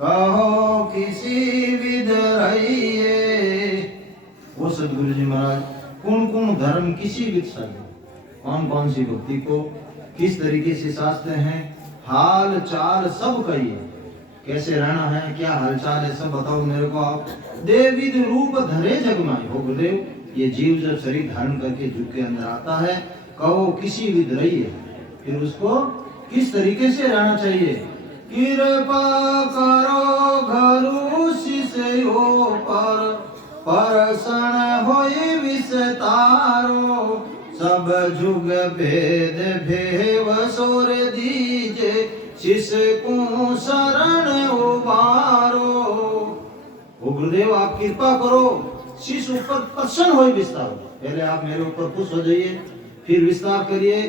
कहो किसी विध रहिए। वो सदगुरु जी महाराज कौन कौन धर्म किसी विध साधे, कौन कौन सी भक्ति को किस तरीके से साधते हैं, हाल चाल सब कहिए, कैसे रहना है, क्या हालचाल है, सब बताओ मेरे को आप। देविद रूप धरे जगमाई। हो गुरुदेव, ये जीव जब शरीर धारण करके जुग के अंदर आता है, कहो किसी विध रहिए, फिर उसको किस तरीके से रहना चाहिए। कृपा करो घरु शिष्यो पर, परसण होई विस्तारो। सब जुग भेद भेव सोर दीजे, शिष्य को शरण उबारो। वो गुरुदेव आप कृपा करो, शिष्य ऊपर प्रसन्न हो विस्तार। पहले आप मेरे ऊपर खुश हो जाइए, फिर विस्तार करिए।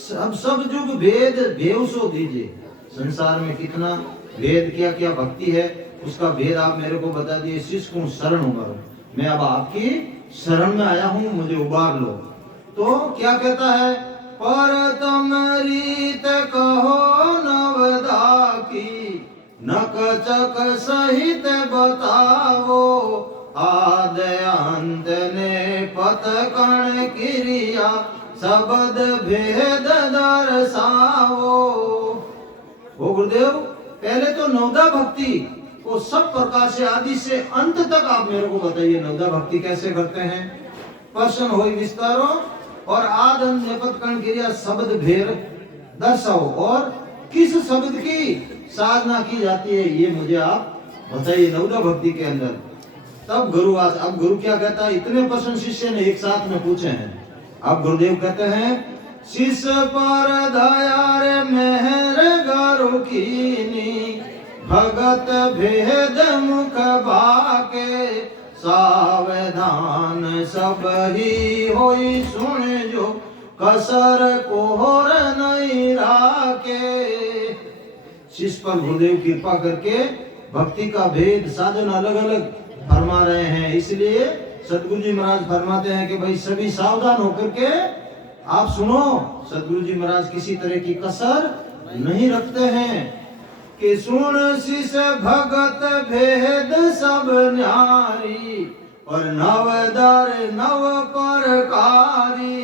सब जुग भेद भेव सो दीजिए। संसार में कितना भेद, क्या क्या भक्ति है, उसका भेद आप मेरे को बता दिए। शिष्य को शरण उबारो, मैं अब आपकी शरण में आया हूँ, मुझे उबार लो। तो क्या कहता है, पर तम रीत कहो नवदा की, नक चक सहित बतावो। आद अंत ने पत कण क्रिया, शब्द भेद दर्शावो। वो गुरुदेव पहले तो नवदा भक्ति को सब प्रकार से आदि से अंत तक आप मेरे को बताइए, नवदा भक्ति कैसे करते हैं। प्रश्न हो विस्तारो और आद अंत नेपथ कण क्रिया शब्द भेद दर्शाओ, और किस शब्द की साधना की जाती है ये मुझे आप बताइए नवदा भक्ति के अंदर। तब गुरु अब गुरु क्या कहता है, इतने प्रश्न शिष्य ने एक साथ में पूछे हैं। अब गुरुदेव कहते हैं, शिष्य पर दया रे मेहर गुरु कीनी, भगत भेद मुख बाके। सावधान सब ही होई सुन जो, कसर कोहर नहीं राके। शिष्य पर गुरुदेव कृपा करके भक्ति का भेद साधन अलग अलग फरमा रहे हैं। इसलिए सतगुरु जी महाराज फरमाते हैं कि भाई सभी सावधान होकर के आप सुनो। सतगुरु जी महाराज किसी तरह की कसर नहीं रखते हैं कि सुन शिष्य भगत भेद सब न्यारी, और नवदार नव परकारी।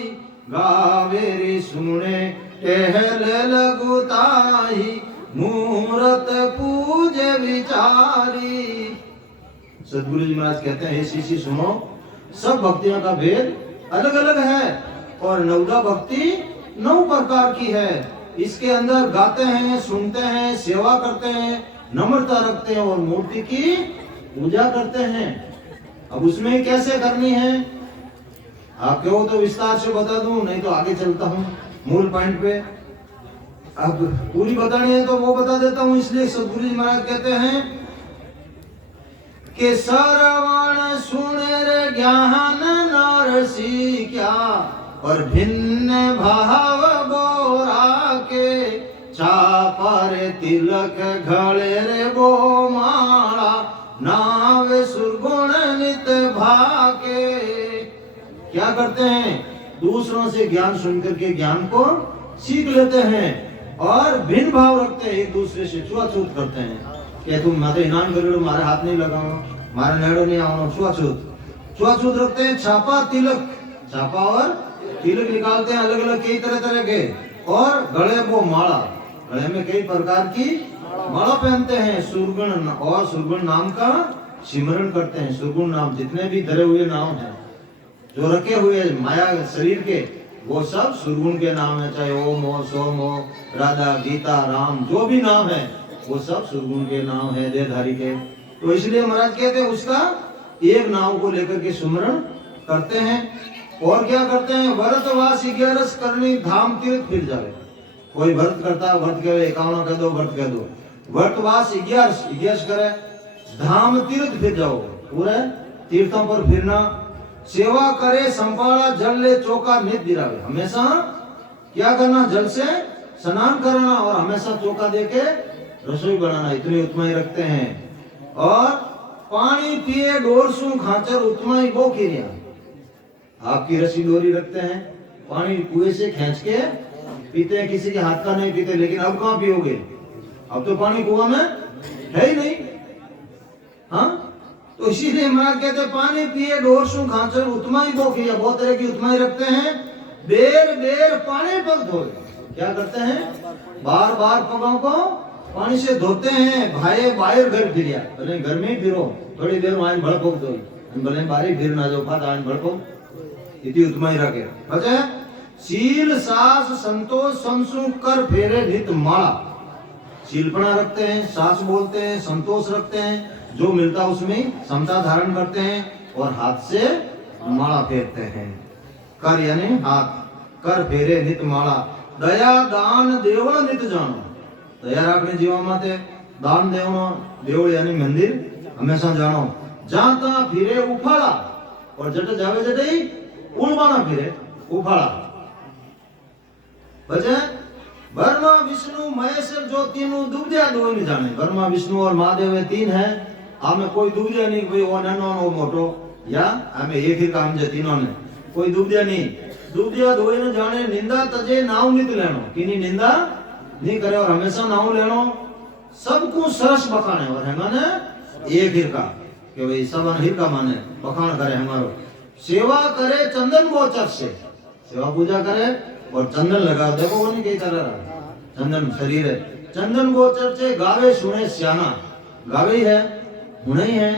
गावेरी सुने टहल लगुताही, मूरत पूज विचारी। सतगुरु जी महाराज कहते हैं, शिष्य सुनो, सब भक्तियों का भेद अलग अलग है, और नवदा भक्ति 9 प्रकार की है। इसके अंदर गाते हैं, सुनते हैं, सेवा करते हैं, नम्रता रखते हैं और मूर्ति की पूजा करते हैं। अब उसमें कैसे करनी है आप कहो तो विस्तार से बता दूं, नहीं तो आगे चलता हूं मूल पॉइंट पे। अब पूरी बतानी है तो वो बता देता हूं। इसलिए सतगुरु जी महाराज कहते हैं कि श्रवण सुने ज्ञान नरसी क्या, और भिन्न भाव बोरा के। चापर तिलक घड़े रे वो माला, नाव सुरगुण नित भाके। क्या करते हैं, दूसरों से ज्ञान सुनकर के ज्ञान को सीख लेते हैं और भिन्न भाव रखते हैं, एक दूसरे से छुआछूत करते हैं। क्या तुम मैं तो इनाम करो, मारे हाथ नहीं लगाओ, मारे नेड़ो नहीं आओ, छुआछूत रखते हैं। छापा तिलक, छापा और तिलक निकालते हैं अलग अलग कई तरह तरह के, और गले वो माला, गले में कई प्रकार की माला पहनते हैं। सुरगुण और सुरगुण नाम का सिमरण करते हैं। सुरगुण नाम जितने भी धरे हुए नाम हैं जो रखे हुए माया शरीर के, वो सब सुरगुण के नाम है। चाहे ओम हो, सोम हो, राधा, गीता, राम, जो भी नाम है वो सब सुरगुण के नाम है, देहधारी के। तो इसलिए महाराज कहते हैं उसका एक नाम को लेकर के सुमरण करते हैं। और क्या करते हैं, व्रतवास 11 करनी, धाम तीर्थ फिर जावे। कोई व्रत करता है, व्रत कहे 51 कह दो, व्रत कह दो। व्रतवास 11 करे, धाम तीर्थ फिर जाओ, पूरे तीर्थों पर फिरना। सेवा करे संपाला, जल ले चौका नित दिरावे। हमेशा क्या करना, जल से स्नान करना और हमेशा चौका देके रसोई बनाना, इतनी उत्तमाई रखते हैं। और पानी पिए डोरसू खाचर, उत्तमाई वो क्रिया। आपकी रस्सी डोरी रखते हैं, पानी कुएं से खींच के पीते हैं, किसी के हाथ का नहीं पीते। लेकिन अब कहाँ पियोगे, अब तो पानी कुआं में है ही नहीं। हाँ, तो इसीलिए महाराज कहते पानी पिए डोर सु खांचर उतमा ही बोखी, या बहुत तरह की उतमा ही रखते हैं। बेर बेर पानी पग धोए, क्या करते हैं? बार बार पगों को पानी से धोते हैं। भाई बाहर घर फिरिया, भले घर में ही फिरो, थोड़ी देर वहां भड़पोक दो, भले बारी फिर ना जो पाता आन भड़पोक इति उतमा ही रखे। बचे शील सास संतोष संसु कर फेरे नित माला। शीलपना रखते हैं, सास बोलते हैं, संतोष रखते हैं, जो मिलता उसमें समता धारण करते हैं और हाथ से माला फेरते हैं। कर यानी हाथ, कर फेरे नित माला। दया दान देवल नित जानो। दया राखने जीवा माते दान देवनो, देवल यानी मंदिर हमेशा जानो। जाता फिरे उफाड़ा, और जट जावे जटे ही उलवाना फिरे उफाड़ा। बचे ब्रह्मा विष्णु महेश्वर जो तीनों दुबदिया दो नहीं जाने। ब्रह्मा विष्णु और महादेव ये तीन है। हमें कोई दुबदिया नहीं, कोई वो नैनो वो मोटो, या हमें एक ही काम जे तीनों ने कोई दुबदिया नहीं। दुबदिया दो न जाने। निंदा तजे नाव नित लेनो, किनी निंदा नहीं करे और हमेशा नाव लेनो। सबको सरस बखाने और हमारे एक हिरका कि भाई सब हिरका माने बखान करे हमारो। सेवा करे चंदन गोचर से, सेवा पूजा करे और चंदन लगा। देखो वो नहीं कही तरह चंदन शरीर है। चंदन गोचर से गावे सुने श्याना, गावे ही है, हुने ही है।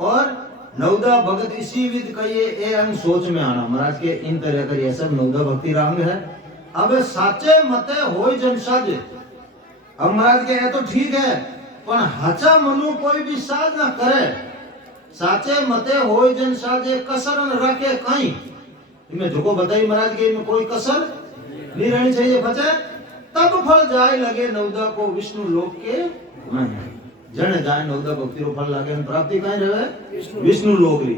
और नवदा भगत इसी विद कहिए ए अंग सोच में आना। महाराज के इन तरह का ये सब नवदा भक्ति रंग है। अब साचे मते होय जन साजे। अब महाराज के ये तो ठीक है, पर हाचा मनु कोई भी साज ना करे। साचे मते होय जन साजे, कसर न रखे कहीं। इनमें जो को बताई महाराज के इनमें कोई कसर नहीं रहनी चाहिए। बचे तब फल जाए लगे नवदा को विष्णु लोक के नहीं। जन जाए नवदा भक्ति रो फल लागे, प्राप्ति कहीं रहे विष्णु लोक री।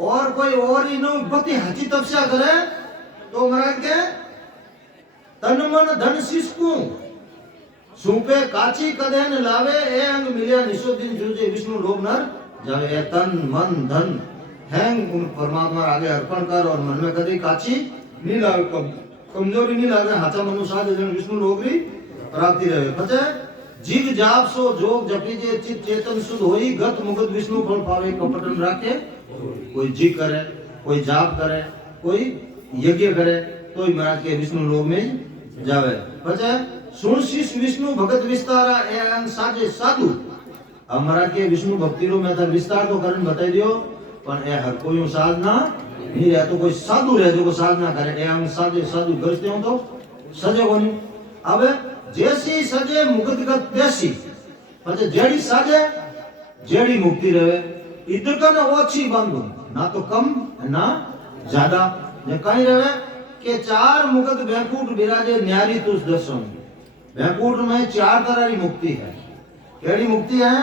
और कोई और ही नो भक्ति हची तपस्या करे तो महाराज के तन मन धन सिसकू सूपे काची कदे न लावे। ए अंग मिलिया निशो दिन जुजे विष्णु लोक नर जावे। ए तन मन धन हैंग उन परमात्मा आगे अर्पण कर और मन में कभी काची नहीं लावे, कमजोरी नहीं लागे। हाथा मनुष्य जन विष्णु लोक री प्राप्ति रहे। पता है जीव जाप सो जोग जपी जे चित चेतन शुद्ध होई। गत मुगत विष्णु फल पावे कपटन राखे। कोई जी करे, कोई जाप करे, कोई यज्ञ करे तो ही महाराज के विष्णु लोक में जावे। पता है सुन शीश विष्णु भगत विस्तारा ए अंग साजे साधु। अब महाराज के विष्णु भक्ति रो में विस्तार तो करन बताई दियो, पर ए हर कोई साधना नहीं रहे तो कोई साधु रहे जो को साधना करे। ए अंग साजे साधु करते हो तो सजे को नहीं। अब जैसी सजे मुक्त गत तैसी। पछे जेड़ी साजे जेड़ी मुक्ति रहे। इधर का ना ओछी बांधो, ना तो कम ना ज्यादा। ने कहीं रहे के चार मुक्त बैकुंठ विराजे न्यारी तुस दर्शन। बैकुंठ में चार तरह की मुक्ति है। केड़ी मुक्ति है?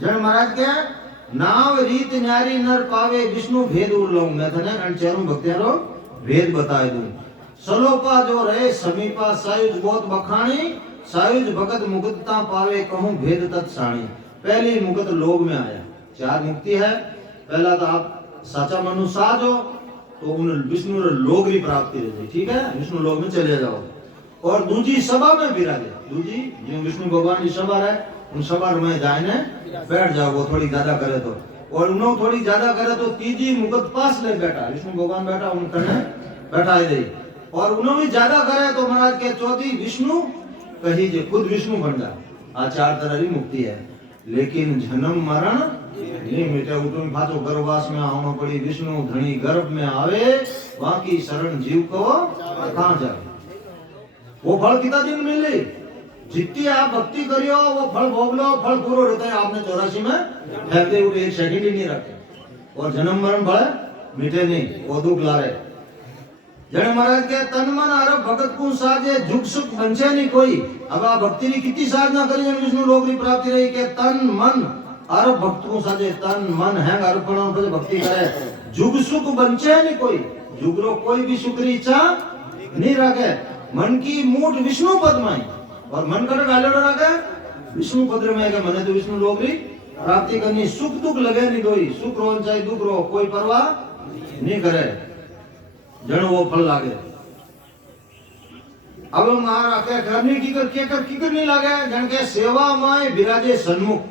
जन महाराज के नाव रीत न्यारी नर पावे विष्णु भेद उड़ लऊं। मैं तने अन चारों भक्तियां रो भेद बताए दूं। सलोपा जो रहे समीपा सायुज बहुत बखानी। सायुज भगत मुक्तता पावे कहूं भेद तत्साणी। पहली मुक्त लोक में आया। चार मुक्ति है। पहला तो आप साचा मनु साज हो तो उन विष्णु लोक की प्राप्ति रहती, ठीक है, विष्णु लोक में चले जाओ। और दूजी सभा में विराजे। दूजी जो विष्णु भगवान की सभा है उन सभा में जाने बैठ जाओ। वो थोड़ी ज्यादा करे तो, और उन्होंने थोड़ी ज्यादा करे तो तीजी मुक्त पास ले बैठा विष्णु भगवान बैठा उनके बैठा दे। और उन्होंने ज्यादा करे तो महाराज के चौथी विष्णु कही जे खुद विष्णु बन जा। आ चार तरह की मुक्ति है। लेकिन जन्म मरण नहीं मिटे। उठो फाचो गर्भवास में आना पड़ी। विष्णु धनी गर्भ में आवे, बाकी शरण जीव को कहां जाए। वो फल कितना दिन मिले? जितनी आप भक्ति करियो वो फल भोग लो। फल पूरा रहता है। आपने 84 में फेंकते हुए एक सेकंड ही नहीं रखे। और जन्म मरण फल मिटे नहीं, वो दुख ला रहे। जन महाराज के तन मन आरो भगत को साजे जुग सुख बंचे नहीं कोई। अब आप भक्ति की कितनी साधना करी जन विष्णु लोक की प्राप्ति रही के तन मन आरो भक्त को साजे। तन मन है अर्पण पर भक्ति करे जुग सुख बंचे नहीं कोई। जुग रो कोई भी सुख की इच्छा नहीं रखे। मन की मूठ विष्णु पद में और मन कर गालेड़ो रखे विष्णु पद में के मने तो विष्णु लोक की प्राप्ति करनी। सुख दुख लगे नहीं कोई। सुख रो चाहे दुख रो कोई परवाह नहीं करे। जन वो फल लागे। अब मारा के करने की कर नहीं लगे जन के सेवा में विराजे सन्मुख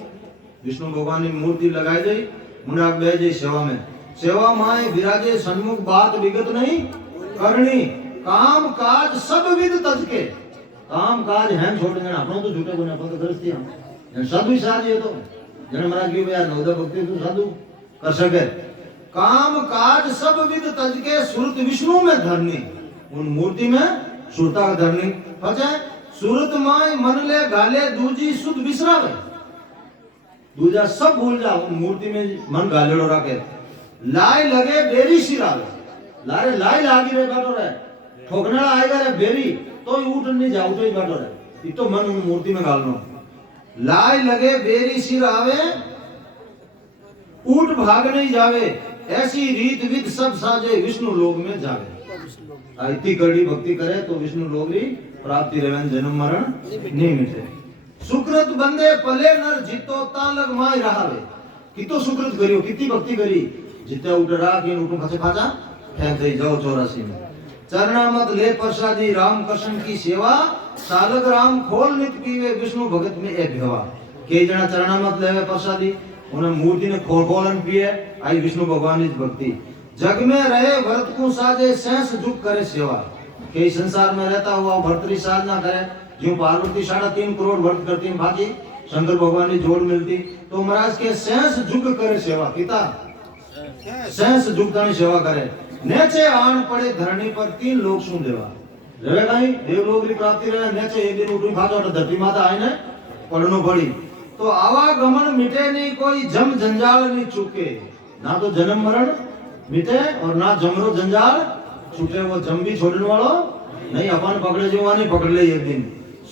विष्णु भगवान की मूर्ति लगाई गई मुंडाक बह जाई सेवा में विराजे सन्मुख बात विगत नहीं करनी काम काज सब विद तज के काम काज हैं छोड़ देना अपनो तो झूठे कोने अपन तो गृहस्थी हम साधु साध ये तो जन महाराज की यार नवदा भक्ति तो साधु कर सके काम काज सब विद तज के सुरत विष्णु में धरनी उन मूर्ति में सुरता का धरनी पचे सुरत माय मन ले गाले दूजी सुध विसरावे दूजा सब भूल जा उन मूर्ति में मन गालेड़ो रखे लाय लगे बेरी सिरावे लारे लाय लागी रे बैठो रे ठोकनेला आएगा रे बेरी तो उठ नहीं जाओ तो ही बैठो रे ये तो मन उन मूर्ति में गालनो लाय लगे बेरी सिरावे उठ भाग नहीं जावे ऐसी रीत विध सब साजे विष्णु लोक में जावे इतनी कड़ी भक्ति करे तो विष्णु लोक री प्राप्ति रवन जन्म मरण नहीं मिटे सुकृत बंदे पले नर जितो तालग माय रहावे कितो सुकृत करियो कितनी भक्ति करी जिते उठरा के उठो फसे फाचा फेंक दे जाओ 84 में चरणामत ले प्रसादी राम कृष्ण की सेवा सालक राम खोल नित पीवे विष्णु भगत में ए भेवा के जना चरणामत लेवे प्रसादी उन्हें मूर्ति ने खोल खोलन पिए आई विष्णु भगवान की भक्ति जग में रहे व्रत को साजे सहस झुक करे सेवा के संसार में रहता हुआ भर्तरी साधना करे जो पार्वती 3.5 करोड़ व्रत करती भागी शंकर भगवान की जोड़ मिलती तो महाराज के सहस झुक करे सेवा पिता सहस झुकतानी सेवा करे नेचे आन पड़े धरणी पर 3 लोग सुन देवा रहे भाई देवलोक की प्राप्ति रहे नेचे एक दिन उठी भाजो धरती माता आए ने पड़नो पड़ी तो आवागमन मिटे नहीं कोई जम जंजाल नहीं चुके ना तो जन्म मरण मिटे और ना जमरो जंजाल छूटे वो जम भी छोड़ने वालो नहीं अपन पकड़े जो नहीं पकड़ ले एक दिन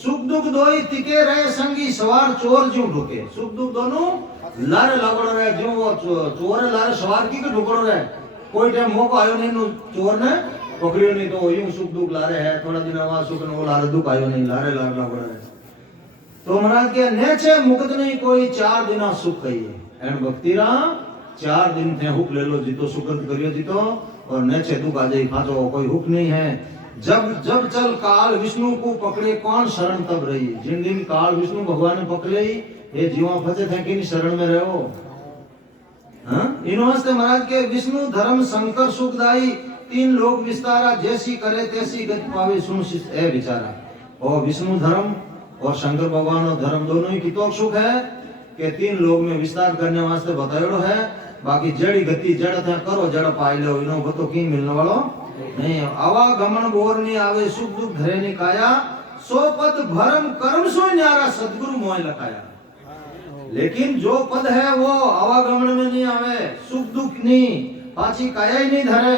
सुख दुख दोई तिके रहे संगी सवार चोर जो ढुके सुख दुख दोनों लारे लगड़ो रहे जो वो चोर लारे सवार की के ढुकड़ो रहे कोई टाइम मौका आयो नहीं चोर ने पकड़ियो नहीं तो यूं सुख दुख लारे है थोड़ा दिन आवाज सुख न वो लारे दुख आयो नहीं लारे लारे लगड़ो रहे तो महाराज के नेचे मुक्त नहीं कोई 4 दिन सुख कहिए एन भक्ति रा 4 दिन थे हुक ले लो जीतो सुकृत करियो जीतो और नेचे दुख आ जाई फाचो कोई हुक नहीं है जब जब चल काल विष्णु को पकड़े कौन शरण तब रही जिन दिन काल विष्णु भगवान ने पकड़े ये जीवा फंसे थे कि शरण में रहो हां इन वास्ते महाराज के विष्णु धर्म शंकर सुखदाई 3 लोक विस्तारा जैसी करे तैसी गति पावे सुन ए विचारा और विष्णु धर्म और शंकर भगवान और धर्म दोनों ही कितोक सुख है कि 3 लोक में विस्तार करने वास्ते बतायो है बाकी जड़ी गति जड़ था करो जड़ पाई लो इनो बतो की मिलने वालो नहीं आवागमन बोर नहीं आवे सुख दुख धरे नहीं काया सो पद भरम कर्म सो न्यारा सदगुरु मोह लखाया लेकिन जो पद है वो आवागमन में नहीं आवे सुख दुख नहीं पाची काया ही नहीं धरे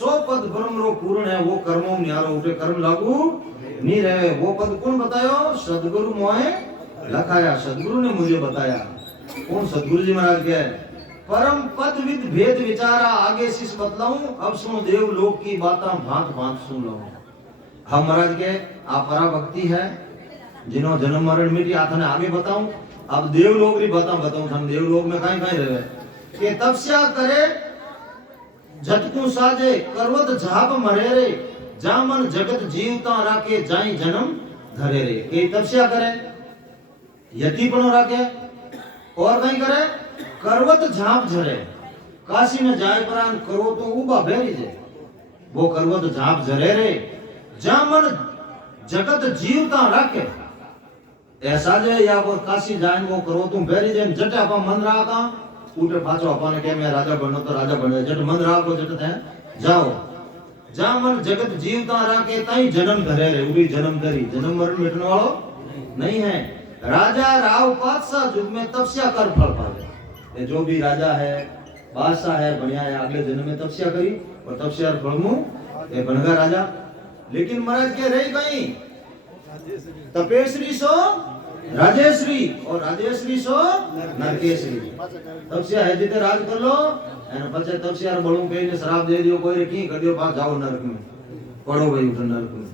सो पद भरम रो पूर्ण है वो कर्मों न्यारो उठे कर्म लागू नहीं रहे वो पद कौन बतायो सदगुरु मोह लखाया सदगुरु ने मुझे बताया कौन सदगुरु जी महाराज के परम पद विद भेद विचारा आगे शिष बतलाऊं अब सुनो देव लोक की बातें भांत भांत सुन लो हम महाराज के आप परा भक्ति है जिन्हों जन्म मरण मिटी आथने आगे बताऊं अब देव लोक की बताऊं हम देव लोक में कहीं कहीं रहे के तपस्या करे झटकू साजे करवत झाप मरे रे जामन जगत जीवता राखे जाई जन्म धरे रे के तपस्या करे यतिपनो राखे और कहीं करे करवत झाप झरे काशी में जाए परान करो तो उबा बेरी जे वो करवत झाप झरे रे जामन जगत जीवता राखे ऐसा जे या वो काशी जाए वो करो तुम बेरी जे जटे आपा मन राखा उठे पाछो अपन के मैं राजा बननो तो राजा बने जट मन राखो जट थे जाओ जामन जगत जीवता राखे ताई जन्म धरे रे उबी जन्म धरी जन्म मरण मिटने वालो नहीं है राजा राव पातशाह युग में तपस्या कर फल पावे ये जो भी राजा है बादशाह है बढ़िया है अगले जन्म में तपस्या करी और तपस्या फल मु ये बनगा राजा लेकिन महाराज के रही गई तपेश्वरी सो राजेश्वरी और राजेश्वरी सो नरकेश्वरी तपस्या है जिते राज कर लो एने पछे तपस्या बळू कहीं ने श्राप दे दियो कोई रे की कर दियो पास जाओ नरक में पड़ो भाई उठ नरक में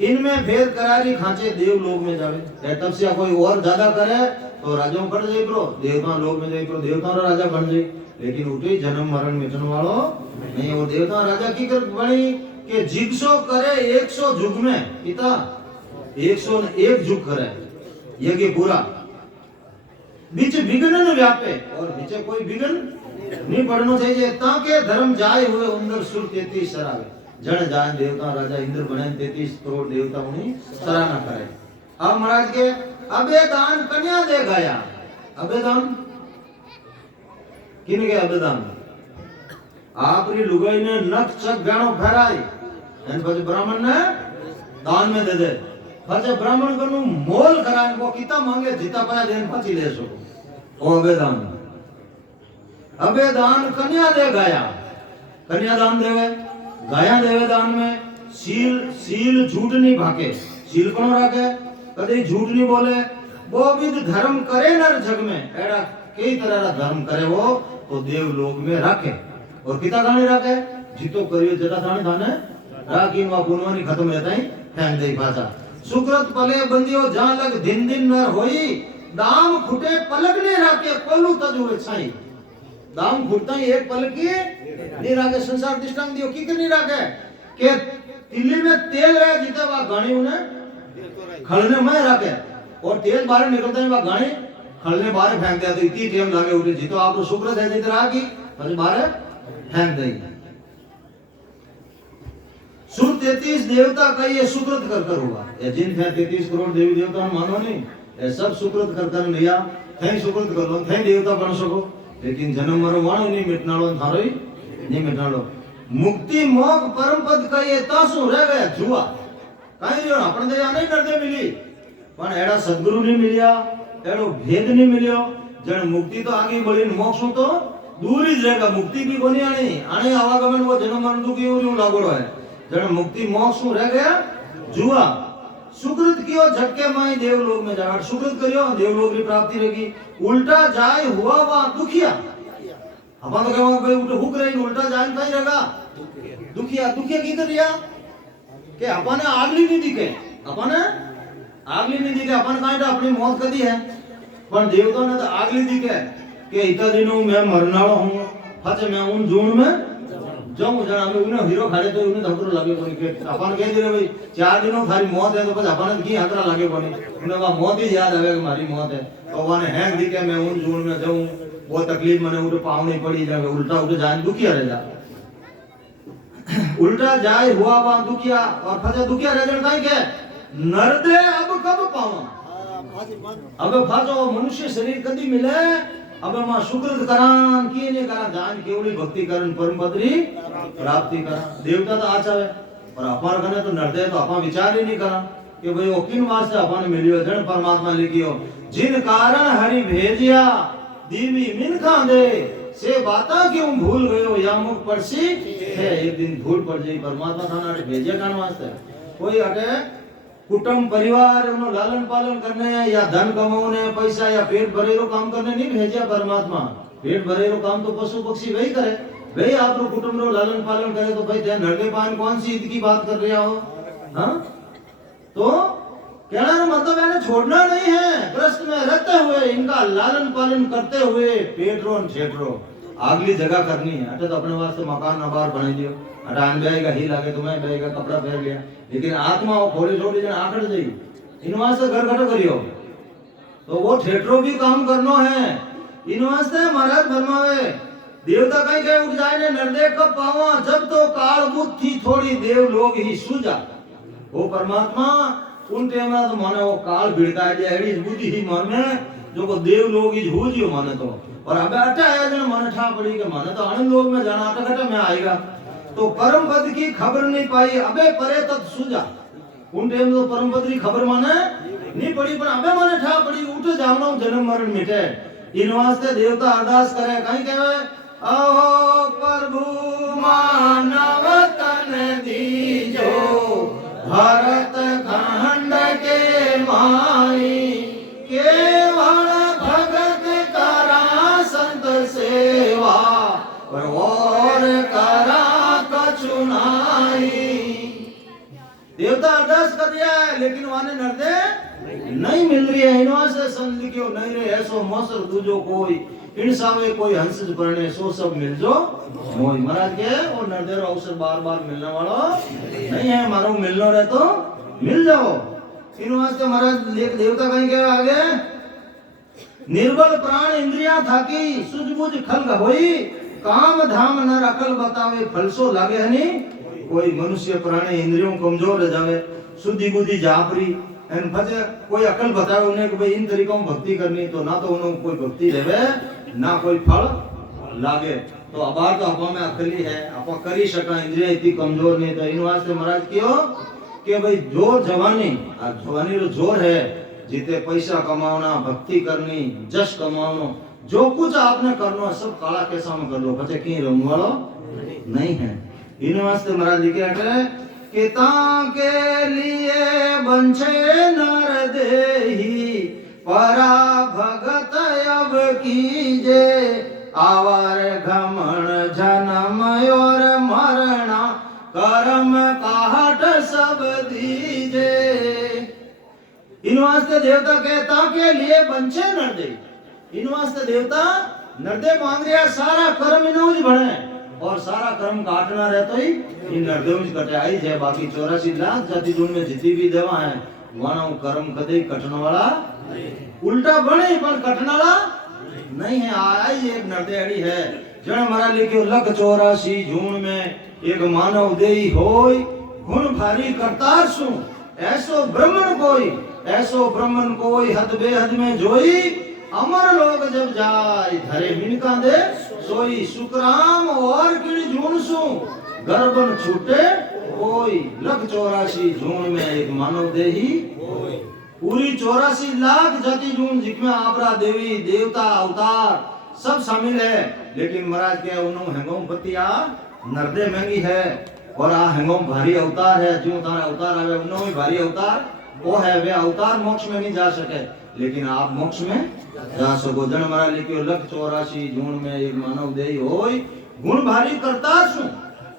इनमें भेद करारी खांचे देव लोक में जावे तपस्या कोई और ज्यादा करे तो राजा बढ़ जाए ब्रो देवता लोक में जाए ब्रो देवता राजा बन जाए लेकिन उठे जन्म मरण मिटने वालो नहीं वो देवता राजा की कर बनी કે જીગસો કરે 100 जुग में कितना 101 जुग करे यज्ञ पूरा बीच विघ्न न व्यापे और बीचे कोई विघ्न नहीं पड़नो चाहिए ताकि धर्म जाए हुए उंदर सुर 33 सरावे जन जाए देवता राजा इंद्र बने 33 करोड़ देवताओं ने सराहना करे। अब महाराज के अबेदान कन्या दे गया अबेदान किन के अबेदान आपरी लुगाई ने नख चक गाणो फेराई एन પછી ब्राह्मण ने दान में दे दे પછી ब्राह्मण को मोल कराने को कितना मांगे जीता पाया देन પછી ले सको ओ अबेदान कन्या दे गया कन्या दान देवे गाया देवे दान में सील झूठ नहीं भाके सील कौन रखे कदे झूठ नहीं बोले वो विध धर्म करे नर जग में एड़ा कई तरह का धर्म करे वो तो देव लोक में रखे और किता गाने रखे जीतो करियो जटा थाने थाने राखी वा पुनवानी खत्म रहता ही फेंक दे भाषा सुकृत पले बंदियो जहां लग दिन दिन नर होई दाम खुटे पलक ने राखे कोलू तजुवे छाई दाम खुटता ही एक पलक की नहीं राखे संसार दृष्टांत दियो की नहीं राखे के तिल्ली में तेल है जीते वा गाणी उन्हें खलने में राखे और तेल बाहर निकलता है वा गाणी खलने बाहर फेंक दिया तो इतनी टाइम लागे उठे जीतो आप तो शुक्र है जीते राखी फिर बाहर फेंक दे सुर 33 देवता का ये सुकृत कर कर हुआ ये जिन थे 33 करोड़ देवी देवता मानो नहीं ये सब सुकृत कर कर लिया थे सुकृत कर लो थे देवता बन सको लेकिन जन्म मरो वाणो नहीं मिटनालो थारो ही नहीं मिटनालो मुक्ति मोक्ष परम पद का ये तासु रह गया जुआ काई जो अपन दे नहीं करते मिली पण एड़ा सद्गुरु नहीं मिलिया एड़ो भेद नहीं मिलियो जण मुक्ति तो आगे बढ़ी मोक्ष तो दूर ही रहेगा मुक्ति भी कोनी आने आवागमन वो जन्म मरण दुखी हो लागोड़ो है जण मुक्ति मोक्ष रह गया जुआ सुकृत कियो झटके माई देवलोक में जाकर सुकृत करियो देवलोक की प्राप्ति रहेगी उल्टा जाए हुआ वा दुखिया अपन तो कहवा भाई उल्टा हुक रही उल्टा जाए कहीं रहेगा दुखिया दुखिया किधर रिया के अपन आगली नहीं दिखे अपन आगली नहीं दिखे अपन कांटा अपनी मौत कदी है पर देवता ने तो आगली दिखे के इतना दिनों मैं मरनाड़ो हूं फच मैं उन जून में जाऊं जरा हमें उन्हें हीरो खाड़े तो उन्हें धकरो लगे कोनी के अपन कह दे भाई 4 दिनों थारी मौत है तो बस अपन की यात्रा लगे कोनी उन्हें वो मौत ही याद आवे कि हमारी मौत है तो वाने है दिखे मैं उन जून में जाऊं वो तकलीफ मने उठे पाँव नहीं पड़ी जाए उल्टा उठे जाए दुखिया रह जा उल्टा जाए हुआ वहां दुखिया और फजा दुखिया रह जाए काई के नरदे अब कब पावा अब फाजो मनुष्य शरीर कदी मिले अब मां शुक्रत करान की ने करा जान केवली भक्ति करन परम पदरी प्राप्ति करा देवता तो आचा है पर अपन कने तो नरदे तो अपन विचार ही नहीं करा कि भाई ओ किन वास्ते अपन मिलियो जन परमात्मा लिखियो जिन कारण हरि भेजिया दीवी मिनखा दे से बाता क्यों भूल गयो या मुख परसी है एक दिन भूल पड़ जाई परमात्मा थाना भेजिया कान वास्ते कोई अटे कुटुंब परिवार उन्हें लालन पालन करने या धन कमाने पैसा या पेट भरेरो काम करने नहीं भेजा परमात्मा पेट भरेरो काम तो पशु पक्षी वही करे भाई आप लोग कुटुंब रो लालन पालन करे तो भाई नरके पान कौन सी ईद की बात कर रहे हो हाँ तो कहना मतलब है छोड़ना नहीं है प्रश्न में रहते हुए इनका लालन पालन करते हुए पेट रो ठेठ रो अगली जगह करनी है अटे तो अपने वास्ते मकान नबार बना लियो अटे आन बेगा ही लागे तुम्हें बेगा कपड़ा पहन लिया लेकिन आत्मा वो थोड़ी थोड़ी जन आकड़ जाई इन वास्ते घर घटो करियो तो वो ठेठरो भी काम करनो है इन वास्ते महाराज फरमावे देवता कहीं के उठ जाए ने नरदे कब पावा जब तो काल बुद्धि थोड़ी देव लोग ही सूझा वो परमात्मा उन टेम तो माने वो काल भिड़का है एड़ी बुद्धि ही माने जो को देव लोग ही हूजियो माने तो और अब अटा आया जन माने ठा पड़ी के माने तो आनंद लोग में जाना अटा घटा में आएगा तो परम पद की खबर नहीं पाई अबे परे तत् सूझा उन टाइम तो परम पद की खबर माने नहीं पड़ी पर अबे माने ठा पड़ी उठ जावनो जन्म मरण मिटे इन वास्ते देवता अरदास करे कहीं कहे अहो प्रभु मानव तन दीजो भरत खंड के माई केवल भगत करा संत सेवा पर और करा कछुनाई देवता अरदास कर रहा है लेकिन वहां नरदे नहीं मिल रही है इनवा से संत की लिखियो नहीं रे ऐसो मोसर दूजो कोई इंसावे कोई हंस परणे सो सब मिल जो मोई महाराज के और नरदेव अवसर बार बार मिलने वाला नहीं है मारो मिलनो रहे तो मिल जाओ इन वास्ते महाराज एक देवता कहीं के आगे निर्बल प्राण इंद्रिया थाकी सूझबूझ खलग होई काम धाम नर अकल बतावे फलसो लागे हनी कोई मनुष्य प्राणी इंद्रियों कमजोर रह जावे सुधी बुद्धि जापरी एन फजे कोई अकल बतावे उन्हें कि भाई इन तरीकों भक्ति करनी तो ना तो उन्हें कोई भक्ति देवे ना कोई फल लागे तो अबार तो आपा में अकली है आपा करी सका इंद्रिया इतनी कमजोर नहीं तो इन वास्ते महाराज क्यों कि भाई जोर जवानी आज जवानी रो जोर है जीते पैसा कमाना भक्ति करनी जश कमानो जो कुछ आपने करना सब काला कैसा में कर लो पचे कहीं रहने वालो नहीं है इन वास्ते महाराज लिखे हैं कि ताके लिए बंछे नर देही परा भगत अब कीजे आवर घमण जन्म और मरणा कर्म काहट सब दीजे इन वास्ते देवता कहता के लिए बंछे नर दे इन वास्ते देवता नरदे मांग रहा सारा कर्म इनोज बने और सारा कर्म काटना रहता ही इन नरदेव कटे आई है बाकी 84 लाख जाति जुन में जितनी भी देवा है वहां कर्म कदे कटने वाला उल्टा बने पर कटने वाला नहीं है आई एक नरदेड़ी है जण मारा लिखियो लख 84 जून में एक मानव देही होय गुण भारी करतार सु ऐसो ब्राह्मण कोई हद बेहद में जोई अमर लोग जब जाय धरे मिनका दे सोई सुकराम और किड़ी जून सु गर्भन छूटे कोई लख 84 जून में एक मानव देही पूरी 84 लाख जाति जून जिसमें आपरा देवी देवता अवतार सब शामिल है लेकिन महाराज के उन्हों हैंगोम पतिया नरदे महंगी है और आ हैंगोम भारी अवतार है जो तारा अवतार आवे उन्हों भी भारी अवतार वो है वे अवतार मोक्ष में नहीं जा सके लेकिन आप मोक्ष में जा सको जन महाराज लिखियो लख 84 जून में एक मानव देही होय गुण भारी करतार सु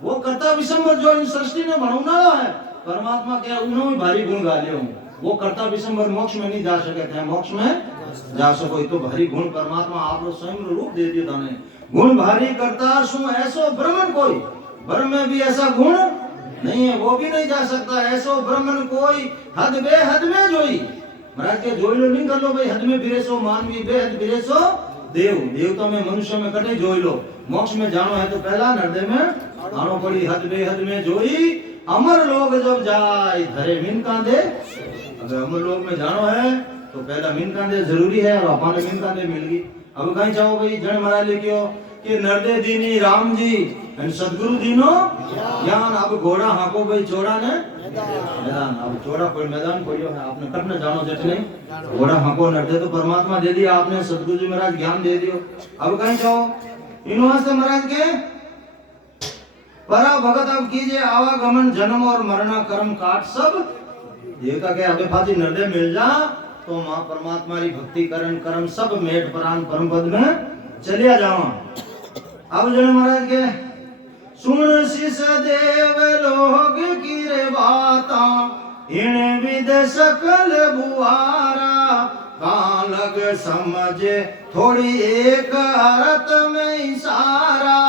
वो करता विशंबर जो इन सृष्टि ने बनाना है परमात्मा के उन्हों भी भारी गुण गा लियो वो करता विशंबर मोक्ष में नहीं जा सके थे मोक्ष में जा सको तो भारी गुण परमात्मा आप स्वयं रूप दे दियो ताने गुण भारी करतार सु ऐसो ब्राह्मण कोई ब्रह्म में भी ऐसा गुण नहीं है वो भी नहीं जा सकता ऐसो ब्राह्मण कोई हद बेहद में जोई महाराज के जोई लो नहीं कर लो भाई हद में फिरे सो मानवी बेहद फिरे सो देवता में मनुष्य में कटे जोई लो मोक्ष में जानो है तो पहला नरदे में आनो पड़ी हद बेहद में जोई अमर लोग जब जाए धरे मिनका दे अगर अमर लोग में जानो है तो पहला मिनका दे जरूरी है और अपने मिनका दे मिल गई अब कहीं जाओ भाई जन महाराज लिखियो कि नरदे दीनी राम जी एंड सदगुरु दीनो ज्ञान अब घोड़ा हाको भाई चोड़ा ने मैदान अब चोड़ा कोई मैदान पड़ियो है आपने कटने जानो जटने घोड़ा हाको नरदे तो परमात्मा दे दिया आपने सदगुरु जी महाराज ज्ञान दे दियो अब कहीं जाओ इन वास्ते महाराज के परा भगत अब कीजिए आवागमन जन्म और मरना कर्म काट सब देवता के अबे फाजी नरदे मिल जा तो मां परमात्मा री भक्ति करन कर्म सब मेट प्राण परम पद में चलिया जाओ अब जन महाराज के सुन शिष देव लोग की रे बाता इन विद सकल बुआरा कान लग समझे थोड़ी एक अर्थ में इशारा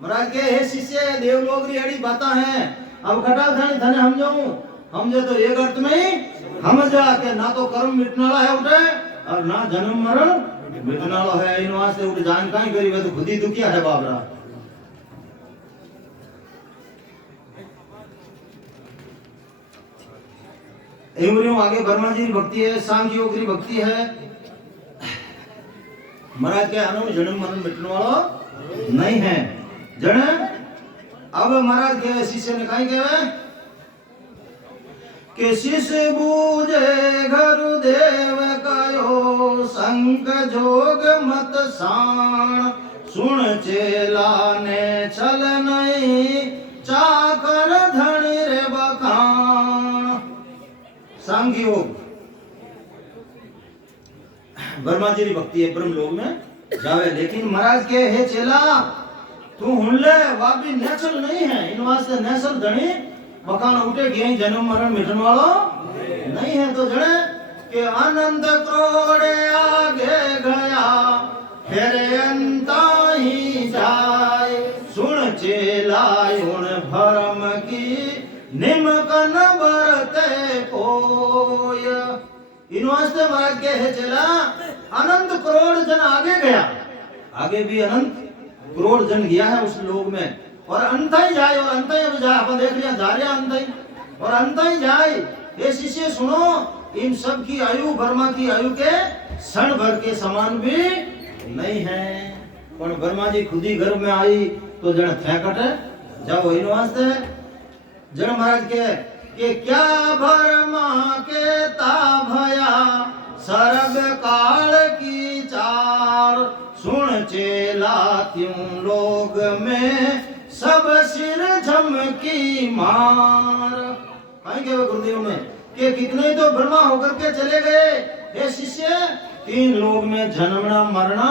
महाराज के हे शिष्य देव लोग री अड़ी बाता है अब खटाल थाने थाने हम जो तो एक अर्थ में ही हम जा के ना तो कर्म मिटनाला है उठे और ना जन्म मरण मिटनालो है इन वास्ते उठ जान काई करी वे तो खुद ही दुखिया है बाबरा एवरियों आगे वर्मा जी की भक्ति है सांख्य योग की भक्ति है महाराज के अनु जन्म मरण मिटने वाला नहीं है जन अब महाराज के शिष्य ने काई कहवे कि शिष्य बूझे गुरुदेव कयो संक जोग मत साण सुन चेला ने छल नहीं चाकर धनी रे बखान सांख्य योग वर्मा जी की भक्ति है ब्रह्म लोक में जावे लेकिन महाराज के हे चेला तू हुनले वा भी नेचल नहीं है इन वास्ते नेचल धनी बखान उठे गए जन्म मरण मिटन वालो नहीं है तो जड़े कि अनंत करोड़ आगे गया फिर अंता ही जाए सुन चेला उन भरम की निमकन बरते कोय। इन वास्ते महाराज के है चेला अनंत करोड़ जन आगे गया, आगे भी अनंत करोड़ जन गया है उस लोग में और अंत ही जाए और अंत ही जाए। अपन देख लिया जा रहा अंत ही और अंत ही जाए। ये शिष्य सुनो, इन सब की आयु ब्रह्मा की आयु के क्षण भर के समान भी नहीं है। पर ब्रह्मा जी खुद ही गर्भ में आई तो जन थैकट जाओ इन वास्ते जन महाराज के क्या ब्रह्मा के ता भया सर्व काल की चार सुन चेला क्यों लोग में सब सिर झमकी मार। कहीं के गुरुदेव ने कि कितने तो ब्रह्मा होकर के चले गए, हे शिष्य तीन लोग में जन्मना मरना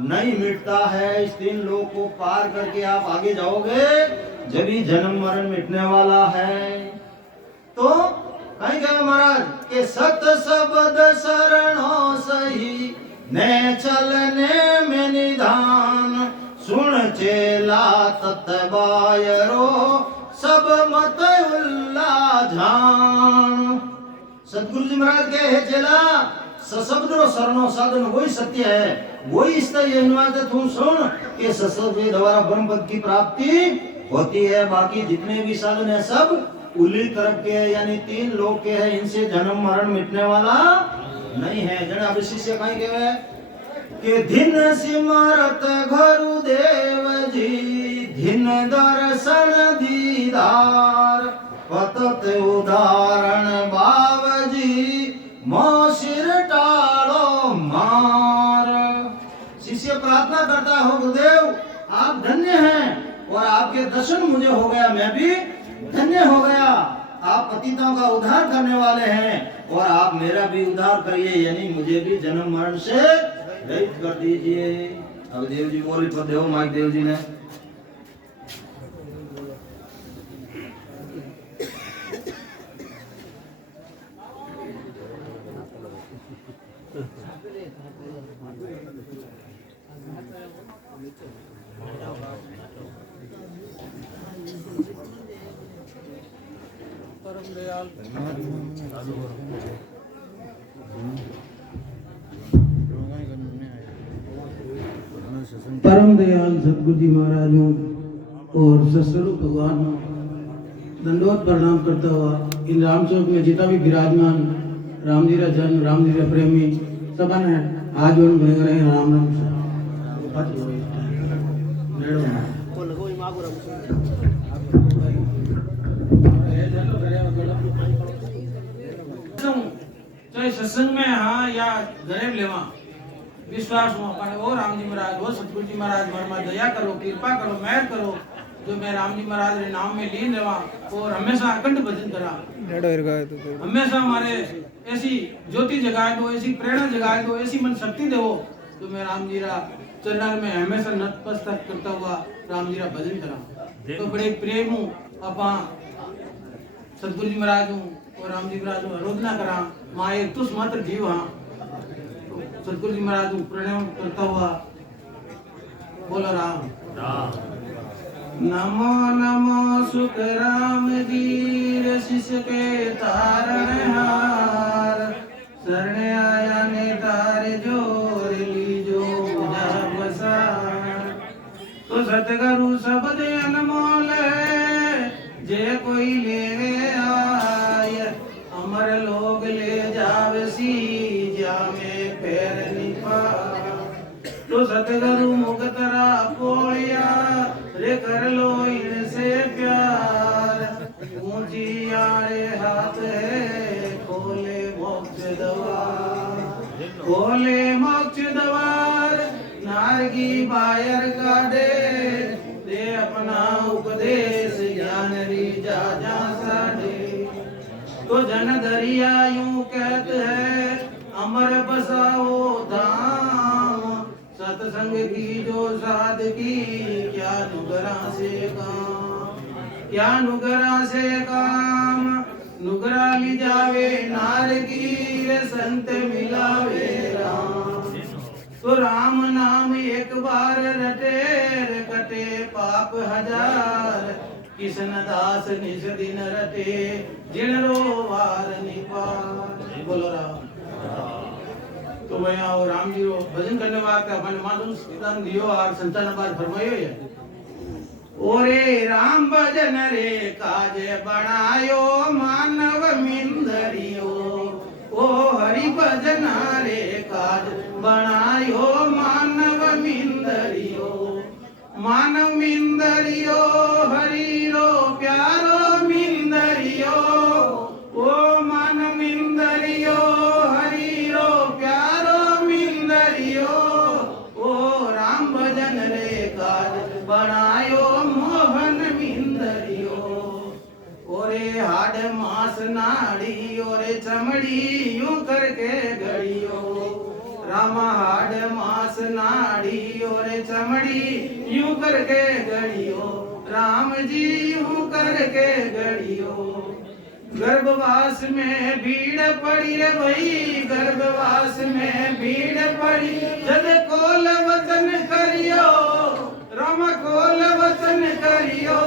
नहीं मिटता है। इस तीन लोग को पार करके आप आगे जाओगे जब ही जन्म मरण मिटने वाला है। तो कहीं गए महाराज के सत शब्द शरणों सही ने चलने में निधान सुन चेला तत्बायरो सब मत उल्ला जान। सतगुरु जी महाराज के है चेला सशब्द और शरणों साधन वही सत्य है, वही स्थायी तुम सुन के सशब्द के द्वारा ब्रह्म पद की प्राप्ति होती है। बाकी जितने भी साधन है सब उली तरफ के है, यानी तीन लोग के है, इनसे जन्म मरण मिटने वाला नहीं है। जन अब शिष्य कहीं के कि धिन सिमरत गुरुदेव जी धिन दर्शन दीदार पतत उदाहरण बाबजी मोशिर टालो मार। शिष्य प्रार्थना करता हो गुरुदेव आप धन्य हैं और आपके दर्शन मुझे हो गया, मैं भी धन्य हो गया। आप पतितों का उद्धार करने वाले हैं और आप मेरा भी उद्धार करिए, यानी मुझे भी जन्म मरण से रहित कर दीजिए। अब देव जी बोले पर देव माइक देव जी ने परम दयाल सतगुरु जी महाराज और सतस्वरूप भगवान दंडोत प्रणाम करता हुआ इन राम चौक में जितना भी विराजमान राम जी रा जन राम जी रा प्रेमी सबन है आज उन भेज रहे हैं राम राम चाहे सत्संग में हाँ या घरे लेवा विश्वास हो पाए ओ राम जी महाराज ओ सतगुरु जी महाराज मरमा दया करो कृपा करो मेहर करो जो मैं राम जी महाराज रे नाम में लीन रहा और हमेशा अखंड भजन करा। हमेशा हमारे ऐसी ज्योति जगाए दो, ऐसी प्रेरणा जगाए दो, ऐसी मन शक्ति दो तो मैं राम जी रा चरण में हमेशा नतमस्तक करता हुआ राम जी रा भजन करा। तो बड़े प्रेम हूँ अपा सतगुरु जी महाराज और राम जी महाराज आराधना करा माँ एक तुस मात्र जीव हाँ सतगुरु जी महाराज प्रणाम करता हुआ बोला राम नमो नमो सुख राम जी शिष्य के तारण हार शरण आया ने तारे जोर लीजो बुझा बसार। तो सतगुरु शब्द अनमोल जे कोई ले आय अमर लोग ले जावसी जा में पैर निपा। तो सतगुरु मुक्तरा पोलिया रे कर लो इनसे प्यार ऊंची यारे हाथ है खोले मोक्ष द्वार खोले मोक्ष द्वार नारगी बायर काढ़े दे अपना उपदेश ज्ञान री जा जा साढ़े। तो जन दरिया यूं कहत है अमर बसाओ धाम सत्संग की जो सादगी क्या नुगरा से काम क्या नुगरा से काम नुगरा ली जावे नार की रे संत मिलावे राम। तो राम नाम एक बार रटे कटे पाप हजार। किशन दास निज दिन रटे जिन रो वार निपार। बोलो राम। तो मैं और राम जी रो भजन करने वास्ते अपन मालूम सिद्धांत दियो और संतान बार फरमायो है। ओरे राम भजन रे काज बनायो मानव मिंदरियो। ओ हरि भजन रे काज बनायो मानव मिंदरियो। मानव मिंदरियो हरि रो प्यारो मिंदरियो। ओ मानव मिंदरियो हरि रो प्यारो मिंदरियो। ओ राम भजन रे काज बनायो मोहन मिंदरियो। ओरे हाड मास नाड़ी ओरे चमड़ी यूं करके घड़ियो। रामा हाड मास नाड़ी ओरे चमड़ी यूं करके घड़ियो। राम जी यूं करके घड़ियो। गर्भवास में भीड़ पड़ी रे भाई। गर्भवास में भीड़ पड़ी जद कोल वचन करियो। राम कोल वचन करियो।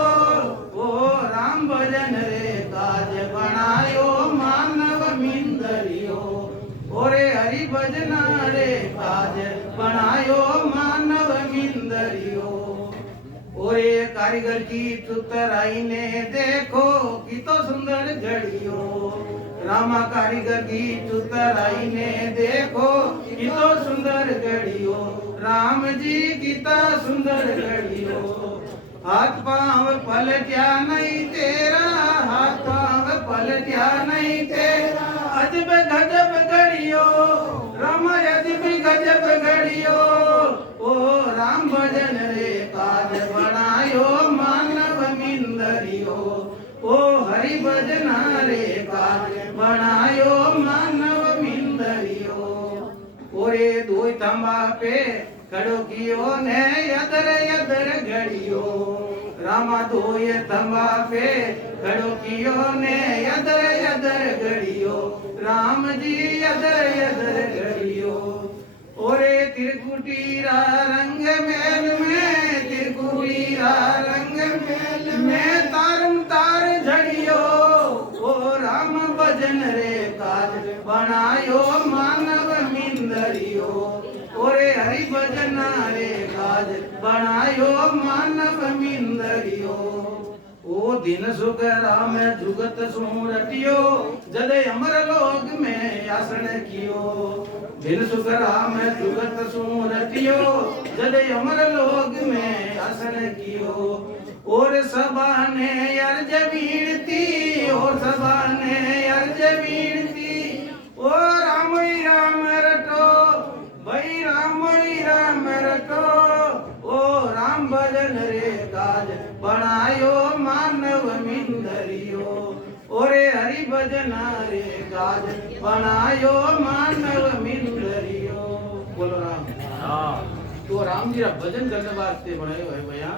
ओ राम भजन रे काज बनायो मानव मिंदरियो। ओरे हरि भजन रे काज बनायो मानव मिंदरियो। ओरे कारीगर की चतुराई ने देखो कि तो सुंदर घड़ियो। रामा कारीगर की चतुराई ने देखो कि तो सुंदर घड़ियो। राम जी गीता सुंदर घड़ियो। हाथ पांव पलट्या नहीं तेरा। हाथ पांव पलट्या नहीं तेरा। अजब गजब घड़ियो। राम अजब गजब घड़ियो। ओ राम भजन रे काज बनायो मानव मिंदरियो। ओ हरि भजन रे काज बनायो मानव मिंदरियो। ओरे दो थंबा पे खड़ो कियो ने यदर यदर घड़ियो। रामा दो ये थंबा पे खड़ो कियो ने यदर यदर घड़ियो। राम जी यदर यदर घड़ियो। ओरे त्रिकुटीरा रंग मेल में। त्रिकुटीरा रंग मेल में तारम तार झड़ियो। ओ राम भजन रे काज बनायो मानव मिंदरियो। ओरे हरि भजन रे काज बनायो मानव मिंदरियो। ओ दिन सुख राम जुगत सुरटियो। जदे अमर लोक में आसन कियो। दिन सुख राम जुगत सुरटियो। जदे अमर लोक में आसन कियो। और सभा ने अर्ज वीणती। और सभा ने अर्ज वीणती। ओ राम ही राम रटो भाई राम ही राम रटो। ओ राम भजन रे काज बनायो मानव मिंदरियो। ओरे हरि भजन रे काज बनायो मानव मिंदरियो। बोलो राम। तो राम जी रा भजन करने वास्ते बनायो है भैया।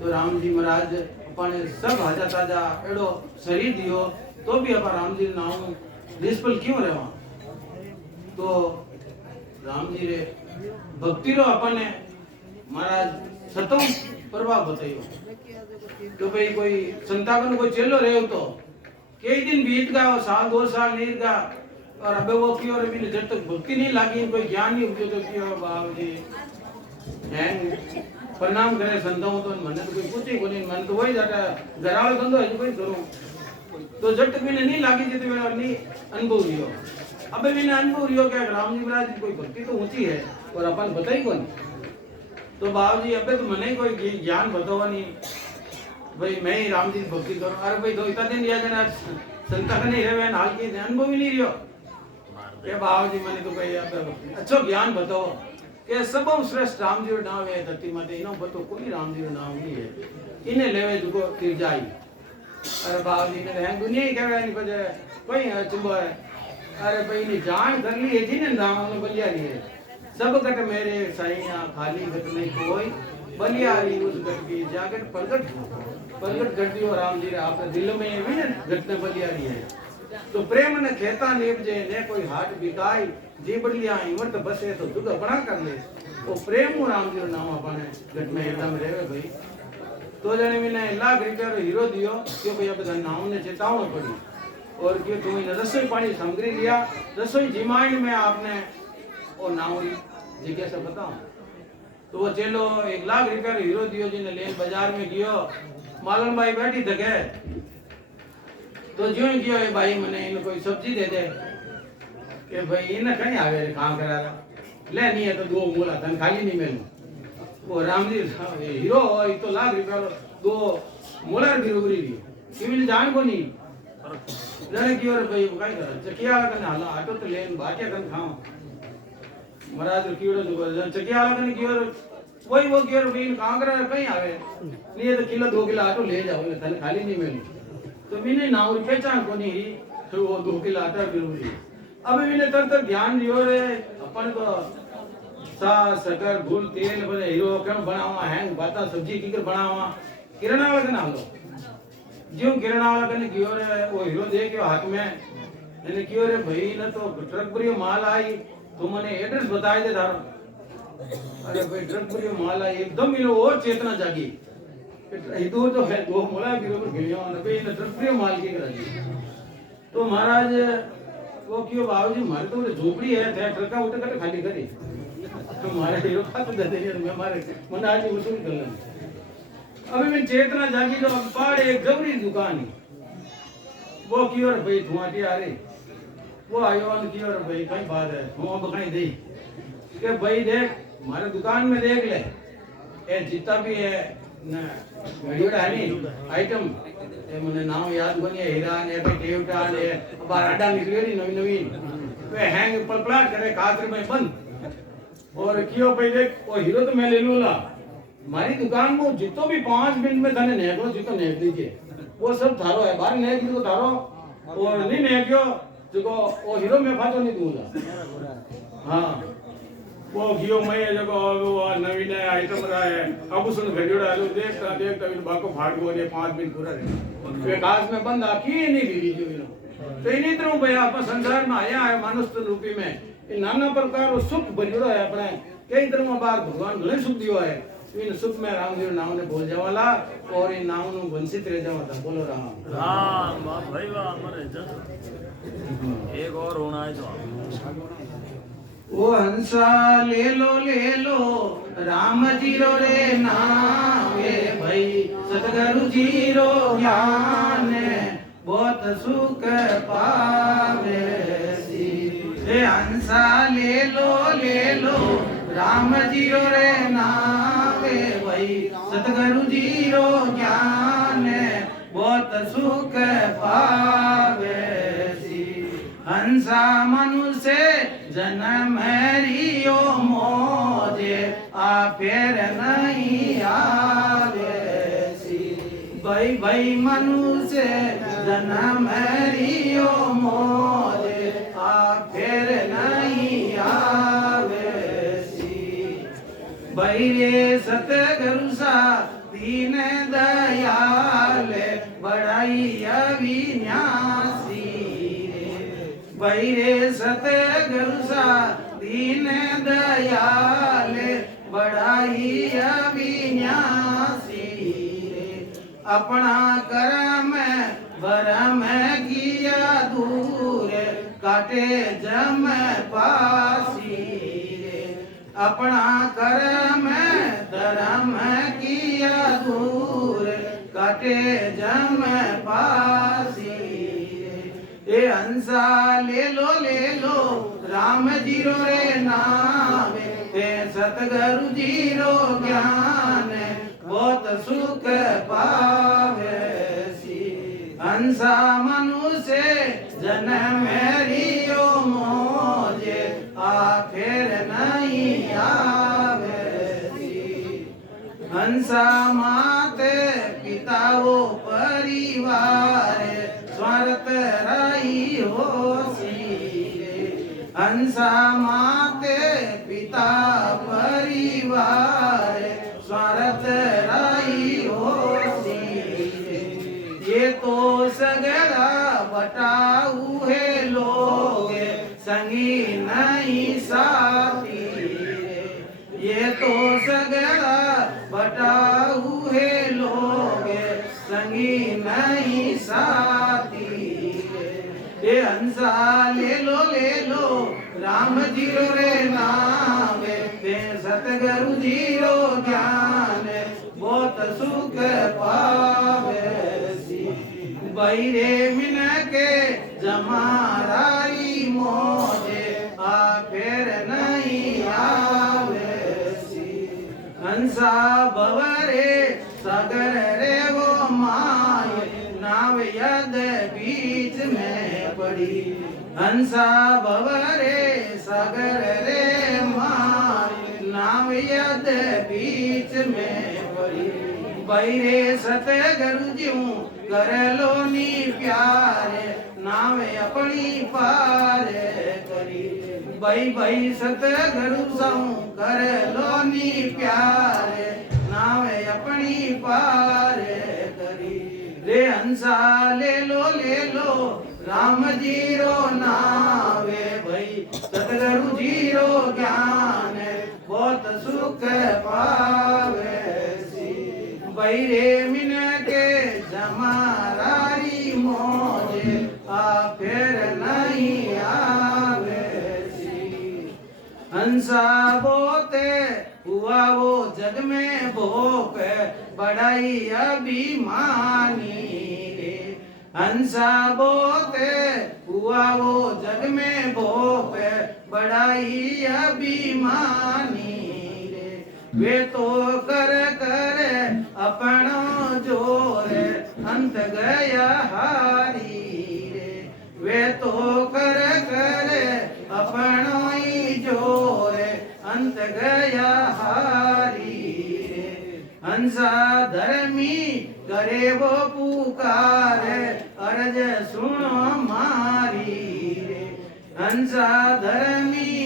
तो राम जी महाराज अपने सब हाजा ताजा एड़ो शरीर दियो तो भी अपन राम जी नाम निष्फल क्यों रहे। तो राम जी रे भक्ति रो अपने महाराज सतों प्रभाव बताइयो। तो भाई कोई संतावन को चेलो रहे तो कई दिन बीत गया। साल 2 साल नहीं गया और अबे वो क्यों और अभी जब तक भक्ति नहीं लागी कोई ज्ञान नहीं उपजो तो क्यों बाबू जी हैं प्रणाम करे संतों तो मैंने तो कोई पूछे को नहीं। मन तो वही जाता घराल धंधो है कोई करूं। तो जब तक मैंने नहीं लागी जितने मेरा नहीं अनुभव लियो। अबे मैंने अनुभव लियो क्या राम जी महाराज की कोई भक्ति तो ऊंची है और अपन बताई कौन। तो बाबू जी अबे तो मैंने कोई ज्ञान बतावा नहीं भाई मैं ही राम जी भक्ति करूं। अरे भाई दो इतना दिन याद है संता नहीं रहे हाल की अनुभव ही नहीं रियो। ये बाबू जी मैंने तो भाई अच्छो ज्ञान बताओ કે સબો શ્રેષ્ઠ રામજીનું નામ હે ધરતી માતે એનો બતો કોઈ રામજીનું નામ નહીં હે ઇને લેવે જુગો તીર જાય। અરે બાવજી ને હે દુનિયા કહેવાની પછી કોઈ ચુંબો હે। અરે ભાઈ ની જાણ कर ली थी ने नाम बलियारी है। सब गट मेरे साईया खाली गट नहीं कोई बलियारी उस गट की जागट प्रगट कर दियो राम जी रे आपके दिल में भी ने गट ने बलियारी है। तो प्रेम ने खेता निपजे ने कोई हाट बिकाई जीबड़िया इमरत बसे तो दुख बना कर ले वो प्रेम हूँ राम जी नाम अपने घट में एकदम रेवे भाई तो जने मैंने लाख रुपया रो हीरो दियो क्यों भैया बता नाम ने चेतावनी पड़ी और क्यों तुमने रसोई पानी सामग्री लिया रसोई जिमाइन में आपने वो नाम जगह से बताओ तो वो चलो 1 लाख रुपया रो हीरो दियो जिने लेन बाजार में गयो मालन भाई बैठी थके तो जो गयो ये भाई मने इन कोई सब्जी दे दे कि भाई इन्हें कहीं आवे काम करा ले नहीं है तो 2 मूला धन खाली नहीं मिलू वो राम जी हीरो ये तो लाख रुपया 2 मूला गिरोगरी दियो किमी जान को नहीं जाने की और भाई काय कर चकिया वाला कने हाला ऑटो तो लेन बाटिया कन खाओ महाराज कीड़ो जो चकिया वाला कने की और वही वो की और बीन कांगरा कहीं आवे नहीं तो किलो 2 किलो ऑटो ले जाओ धन खाली नहीं मिलू तो मैंने नाव पहचान को नहीं तो वो 2 किलो आटा गिरोगरी अभी मैंने तर ध्यान दियो रे अपन को सा शक्कर गुल तेल बने हीरो क्यों बनावा है बाता सब्जी की कर बनावा किरणा वाला कने हालो जो किरणा वाला कने कियो रे वो हीरो दे के हाथ में मैंने कियो रे भाई न तो ट्रक भरी माल आई तो मने एड्रेस बताई दे थारो अरे भाई ट्रक भरी माल आई एकदम इन और चेतना जागी इधर तो है 2 मोला गिरो पर गिलियो न भाई न ट्रक भरी माल की करा दी तो महाराज वो क्यों बाबूजी मारे तो झोपड़ी है थे ट्रका उठे कट खाली करी तो मारे हीरो खाते दे दे मैं मारे मन आज वसूल कर ले अभी मैं चेतना जागी तो पाड़ एक गवरी दुकान वो की और भाई धुआंटी आ रही वो आयो न की और भाई कई बात है वो बखाई दे के भाई देख हमारे दुकान में देख ले ये जितना भी है ना वीडियो है नहीं आइटम ये मुझे नाम याद बनी है हीरा ने पे टेवटा ने बाराडा निकली नहीं नवीन नवीन वे हैंग पलपलाट करे कातर में बंद और कियो भाई देख वो हीरो तो मैं ले लूंगा मारी दुकान में जितो भी 5 मिनट में थाने नेको जितो नेक दीजिए वो सब थारो है बाहर नेक तो थारो और नहीं नेक्यो जो वो हीरो में फाटो नहीं दूंगा हां वो गियो मैं जको वो नवीन आइटम रहा है अब सुन घड़ियोड़ा लो देखता देखता इन बाको फाट गो ने 5 मिनट पूरा रे वे काज में बंद आकी नहीं ली जो इनो तो इनी तरह भैया अपन संसार में आया है मनुष्य रूपी में इन नाना प्रकार सुख भरियोड़ा है अपने कई तरह बार भगवान घणे सुख दियो है इन सुख में राम जी नाम ने बोल जावाला और इन नाम नु वंचित रह जावा बोलो राम राम वाह भाई वाह हमारे जज एक और होना है तो ओ हंसा ले लो राम जी रो रे नावे भाई सतगुरु जी रो ज्ञान बहुत सुख पावे सी ए हंसा ले लो राम जी रो रे नावे भाई सतगुरु जी रो ज्ञान बहुत सुख पावे सी हंसा मनुष्य जन्म रियो मोजे आ फिर नहीं आवे सी भाई मनुष्य जन्म रियो मोजे आ फिर नहीं आवे भाई रे सतगुरु सा दीन दयाल बड़ाई अविनाशी रे भाई रे सतगुरु सा दीन दयाल बड़ाई अविनाशी रे अपना कर्म भरम किया दूर काटे जम पासी अपना कर्म धर्म किया दूर काटे जम पासी ए हंसा ले लो राम जी रो रे नाम ते सतगुरु जी रो ज्ञान बहुत सुख पावे सी हंसा मनुष्य जन्म रियो मोजे आ फिर नहीं आवे हंसा माते पिता वो परिवार स्वार्थ रही हो सी हंसा माते पिता परिवार स्वार्थ रही हो सी ये तो सगरा बटाऊ सतगुरु जीरो ज्ञान बहुत सुख पावे सी बैरे मिन के जमाराई मोजे आ फेर नहीं आवे सी हंसा बवरे सागर रे वो माय नाव यद बीच में पड़ी हंसा बवरे सागर रे माय नाव यद बीच में पड़ी बैरे सतगुरु जीऊ कर लो नी प्यारे नाव अपनी पार करी भाई भाई सतगुरु साऊ कर लो नी प्यारे नाव अपनी पार करी रे हंसा ले लो राम जीरो नावे भाई सतगुरु जीरो ज्ञान बहुत सुख पावे सी बैरे मिन के जमारारी मोजे आ फिर नहीं आवे सी हंसा बोते हुआ वो जग में भोप बड़ाई अभिमानी रे हंसा बोते हुआ वो जग में भोप बड़ाई अभिमानी रे वे तो कर अपनो जोर अंत गया हारी रे वे तो कर अपनो ही जोर अंत गया हारी रे हंसा धर्मी करे वो पुकार अर्ज सुनो मारी रे हंसा धर्मी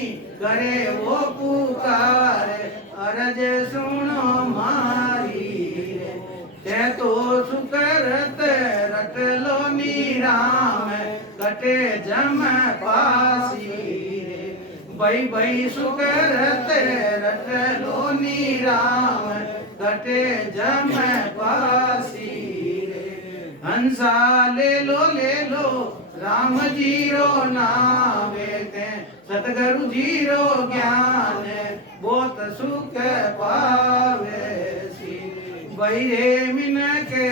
करे वो पुकार अर्ज सुनो मारी रे ते तो सुकरत रट लो नी राम कटे जम पासी रे भाई भाई सुकरत रट लो नी राम कटे जम पासी रे हंसा ले लो राम जीरो नावे ते सतगुरु जीरो ज्ञान बहुत सुख पावे सी बैरे मिन के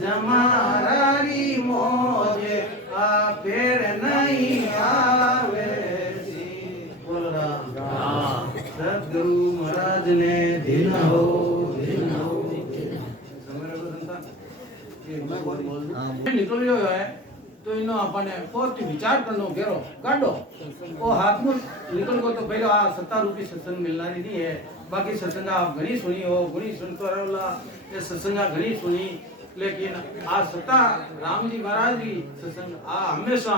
जमारारी मोजे आ फिर नहीं आवे सी बोल राम सतगुरु महाराज ने दिन हो निकल रही है तो इनो अपने बहुत विचार करनो घेरो काढो वो हाथ में निकल को तो पहले आ 70 रुपये सत्संग मिलना नहीं है बाकी सत्संग आप घनी सुनी हो घनी सुनतो रहला ये सत्संग घनी सुनी लेकिन आ सत्ता राम जी महाराज जी सत्संग आ हमेशा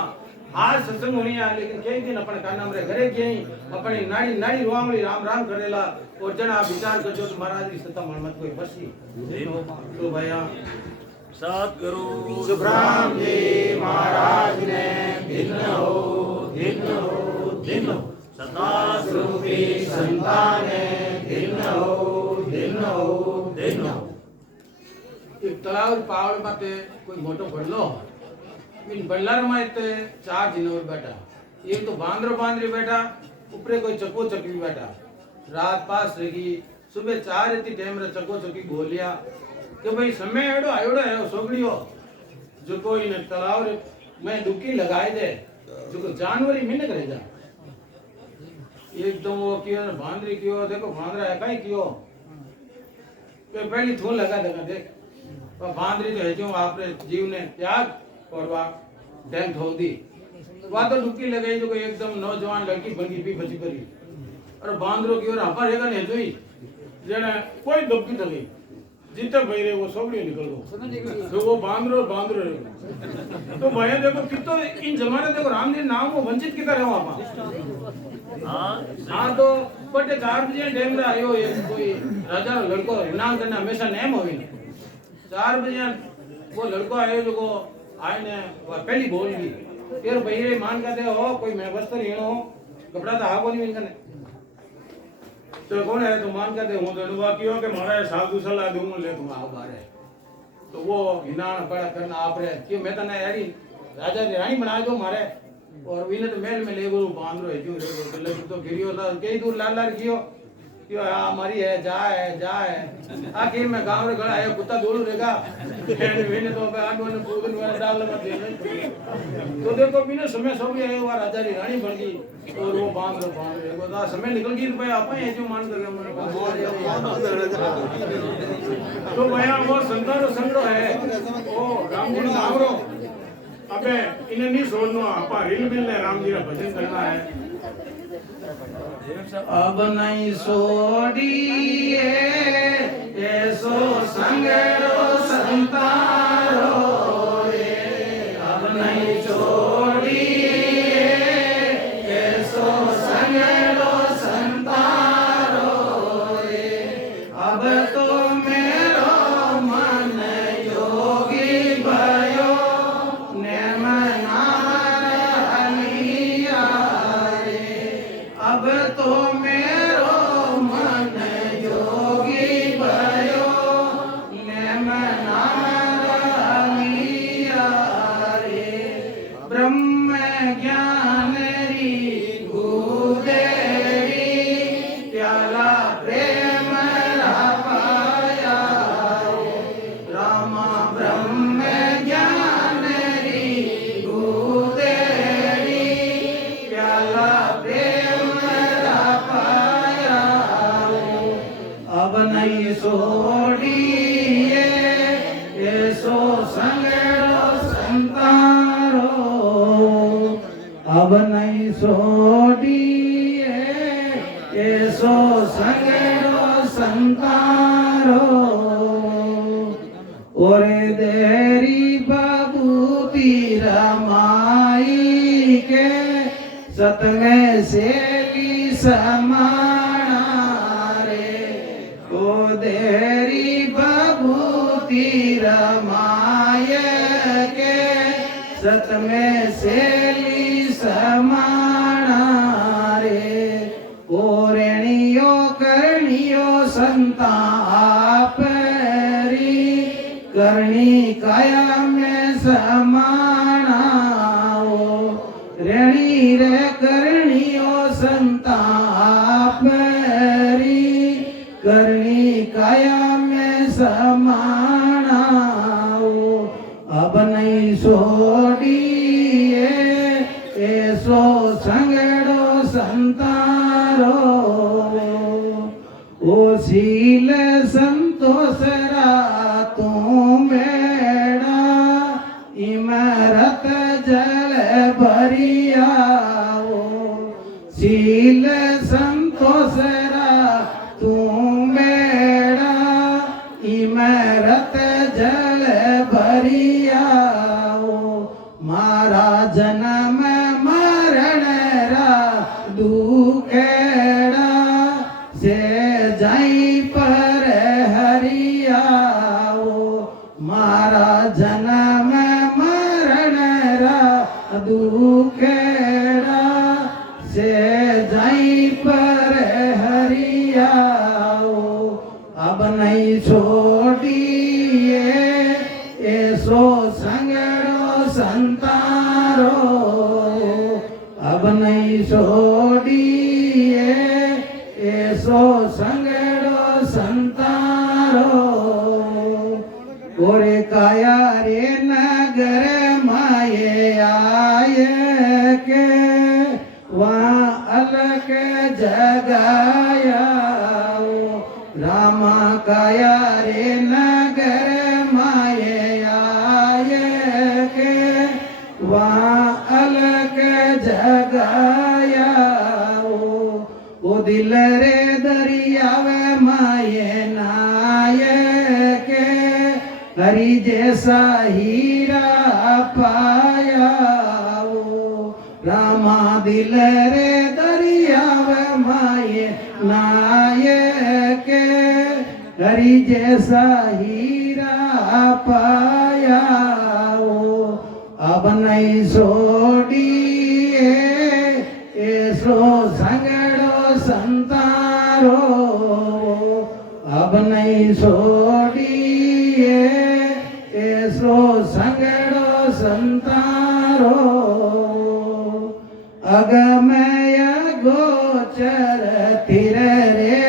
आज सत्संग होनी है लेकिन कई दिन अपने कान हमरे घरे के अपनी नाड़ी नाड़ी रोवांगली राम राम करेला और जना विचार करजो तो महाराज जी सत्ता मन मत कोई बसी तो भैया सतगुरु सुखराम जी महाराज ने दिन हो सदा स्वरूपी संताने दिन हो एक तलाव पावड़ माते कोई मोटो बडलो इन बल्लार माते 4 जिनवर बैठा एक तो बांद्री बैठा ऊपरे कोई चको चकी बैठा रात पास रही सुबह 4 इतनी टाइम रे चको चकी बोलिया कि भाई समय एड़ो आयोड़ो है सोगड़ियो जो कोई ने तलाव रे मैं डुबकी लगाए दे जो को जानवरी मिनक रह जा एकदम वो कियो बांद्री कियो देखो बांद्रा है काई कियो तो पहली थून लगा देख और बांद्री तो है जो आपने जीव ने त्याग और वा डैंग ठो दी वा तो डुबकी लगाई जो एकदम नौजवान लड़की बनगी भी बची करी और बांद्रो की ओर हपर हेगा ने जोई जेने कोई डुबकी थली जितने भैरे वो सोगड़ी निकल गो तो वो बांद्रो तो भैया देखो कितो इन जमाने देखो राम जी नाम वो वंचित किता रहो आपा हां तो बटे 4 बजे टाइम रे आयो एक कोई राजा लड़को इनाम करने हमेशा नेम होवी 4 बजे वो लड़को आयो जो को आने पहली बोल दी फिर भैया मान का दे हो कोई मैं वस्त्र हेणो कपड़ा तो हा कोनी इनकने तो कौन है तो मान का दे हूं तो बाकी हो के मारा साधु सलाह दूं ले तुम आओ बारे तो वो हिनाण बड़ा करना आप रे कि मैं तने यारी राजा री रानी बना दो मारे और विने तो महल में ले गो बांद्रो है जो लग तो गिरियो था कई दूर लाल लाल कियो यो हमारी है जाए आखिर में गांव रे गड़ा है कुत्ता दौड़ू रहेगा वेने तो पे आडो ने पूगन वाला डाल में दे तो देखो बिना समय सब ये वो राजा री रानी बन गई और वो बांध रे वो दा समय निकल गई रुपया आपा ये जो मान कर मन तो भैया वो संतान संग्रह है ओ राम जी नाम रो अबे इन्हें नहीं छोड़ना आपा रील बिल ने राम जी का भजन करना है अब नहीं छोड़िए ऐसो संगरो संतारो रे अब नहीं छोड़िए ऐसो संगरो संतारो रे अब तो मेरो मन योगी भयो नेम नाम लिया अब तो मेरो मन योगी भयो नेम नाम लिया रे ब्रह्म ज्ञान री गुदेरी प्याला प्रेम रा पाया रे रामा ब्रह्म ज्ञान री गुदेरी प्याला प्रेम रा पाया रे अब नहीं छोड़िए ऐसो संगरो संतारो अब नहीं छोड़िए ऐसो संगरो संतारो ओरे देरी बाबू तीरा माई के सत में सेली समाना रे ओ देरी बाबू तीरा माय के सत में सेली समाना रे ओ रेणियो करनियो संता आपरी करनी काया में समाना ओ रेणी रे करनियो संता आपरी करनी काया में समाना ओ अब नहीं छोड़िए ऐसो संगड़ो संतारो ओ शील संतोष तू मेड़ा इमरत जल भरिया ओ शील संतोष तू मेड़ा इमरत जल भरिया ओ मारा जन्म मरण रा दुखेड़ा से जाई पर हरिया ओ मारा जन्म मरण रा दुखेड़ा से जाई पर हरिया ओ अब नहीं छोड़िए ऐसो संगड़ो संतारो अब नहीं छोड़िए ऐसो संगड़ो संतारो ओरे काया रे नगर माये आए के वहाँ अलग जगाया ओ रामा काया रे नगर माये आए के वहाँ अलग जगाया ओ दिल रे दरियावे माये नायक हरि जैसा हीरा पाया ओ रामा दिल रे दरियावे माये नायक हरि जैसा हीरा पाया ओ अब नहीं छोड़िए ऐसो संगड़ो संतारो अब नहीं छोड़िए ऐसो संगड़ो संतारो अगमय गोचर तिर रे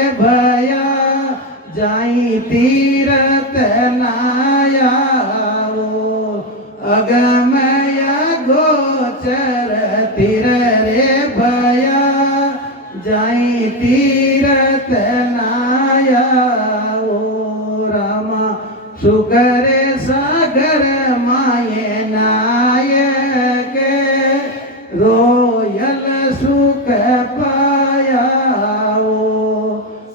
तीरथ नायावो अगमय गोचर तिर रे भया जाई तीरथ नायावो रामा सुकर सागर माये नायक रोयल सुख पायाओ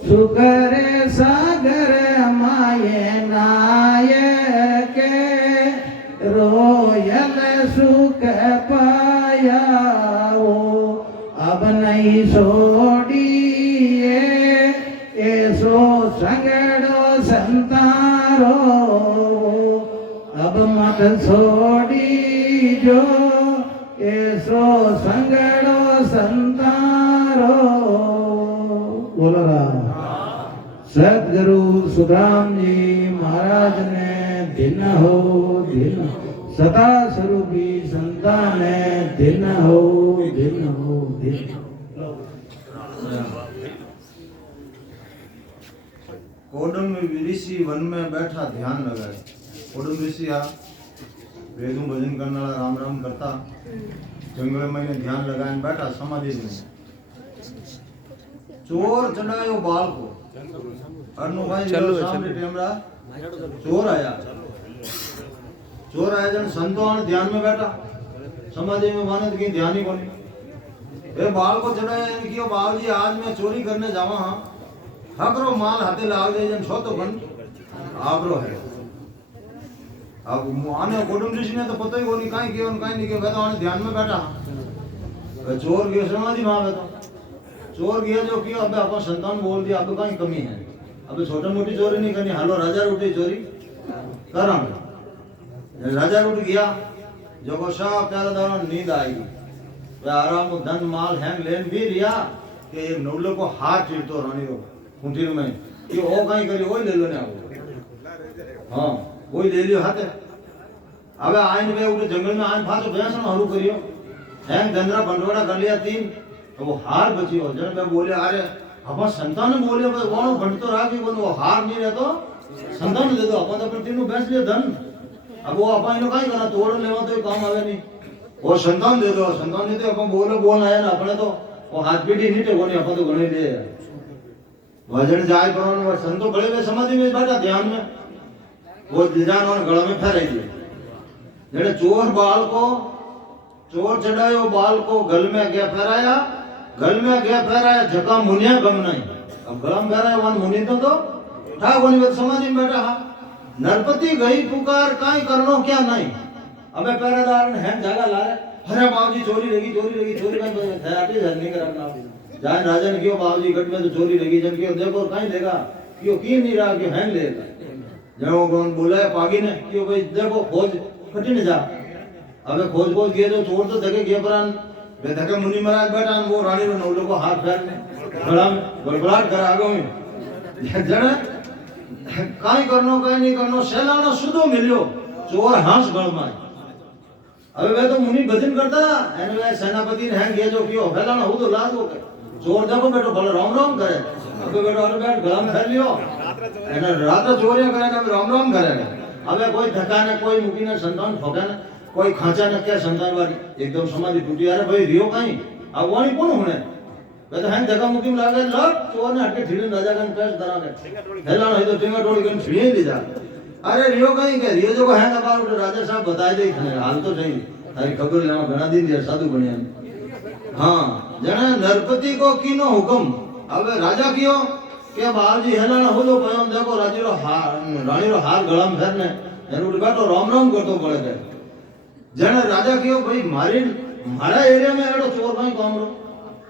सुकर सागर माये नायक रोयल सुख पायाओ अब नहीं छोड़िए ऐसो संगड़ो संतारो अब मत छोड़ी जो ऐसो संगड़ो संतारो बोलो राम। सतगुरु सुखराम जी महाराज ने दिन हो दिन सदा स्वरूपी संतान दिन हो दिन हो दिन। कोडम ऋषि वन में बैठा ध्यान लगाए। कोडम ऋषि आ वेदों भजन करने वाला राम राम करता जंगल में ध्यान लगाए बैठा समाधि में। चोर चढ़ायो बाल को अनु भाई सामने टेमरा चोर आया जन संतों ध्यान में बैठा समाधि में मानत की ध्यान ही कोनी ए बाल को चढ़ाया यानी कि बाल जी आज मैं चोरी करने जावा हां हकरो माल हाथे लाग दे जन छो तो बन आबरो है। अब आने कोडम ऋषि ने तो पता ही कोनी काई कियो काई नहीं कियो बैठा ध्यान में बैठा चोर के समाधि में बैठा चोर गया जो किया अब अपन संतान बोल दिया अब कहीं कमी है अब छोटी मोटी चोरी नहीं करनी हालो राजा रोटी चोरी करा राजा रोट गया जो को शाह प्यारा दाना नींद आई वे आराम धन माल हैंग लेन भी रिया कि एक नवलो को हाथ चिरतो रानी रो कुंठीर में कि ओ कहीं करी वही ले लो ने हां वही ले लियो हाथे अब आइन में उठे जंगल में आइन फातो भैंस न हरू करियो हैंग धनरा बंडोड़ा कर लिया तीन तो वो हार बचियो जन में बोले अरे अपन संतान बोले वो बनतो रहा कि वो हार नहीं रहतो संतान दे दो अपन तो तीनों बेच लियो धन अब वो अपन इनो काई करा तोड़ लेवा तो काम आवे नहीं वो संतान दे दो संतान नहीं तो अपन बोले बोल आया ना अपने तो वो हाथ पीटी नहीं टे कोनी अपन तो गणे ले वजन जाय करो वो संतो बड़े वे समाधि में बैठा ध्यान में वो जान और गला में फेराई दिए जेड़े चोर बाल को चोर चढ़ायो बाल को गल में गया फेराया झका मुनिया गम नहीं अब गला में फेराया वन मुनि तो ठा कोनी वे समाधि में बैठा नरपति गई पुकार काई करनो क्या नहीं अबे पहरेदार ने है जगह ला अरे बाबूजी चोरी लगी चोरी का थराटी नहीं करना जान राजा ने क्यों बाबूजी गट में तो चोरी लगी जन क्यों देखो काई देगा क्यों की नहीं रहा क्यों हैंग लेगा जब कौन बोला पागी ने क्यों भाई देखो खोज कठिन जा अबे खोज किए तो चोर तो देखे गए परान वे देखे मुनि महाराज बैठा वो रानी रो नौलो को हाथ फेर ने गला में गड़बड़ाहट कर आगो में जने काई करनो काई नहीं करनो सेलानो सुधो मिलियो चोर हांस गळ में अबे वे तो मुनि भजन करता एने वे सेनापति ने है ये जो कियो फैलाना हो तो ला दो चोर देखो बेटो भले राम राम करे अबे बेटो अरे बैठ गला में फेर लियो एने रात चोरियां करे ना राम राम करे अबे कोई धक्का ने कोई मुकी ने संतान ठोके ने कोई खांचा न क्या संतान वाली एकदम समाधि टूटी अरे भाई रियो कहीं अब वाणी कौन होने वे तो हैं धक्का मुकी में लागे लट चोर ने हटके ठिड़न राजा कन पेश धरा के हेलाना है तो टिंगा टोड़ी कन छिड़े दी जा अरे रियो कहीं के रियो जो है ना बार उठे राजा साहब बताए दे खने हाल तो सही थारी खबर लेवा घना दिन दिया साधु बनिया हां जने नरपति को कीनो हुक्म अब राजा कियो के बाबूजी हेलाना हो तो पयो देखो राजी रो हार रानी रो हार गला में फेरने एनु उठ बैठो राम राम करतो पड़े के जने राजा कियो भाई मारा एरिया में एड़ो चोर भाई काम रो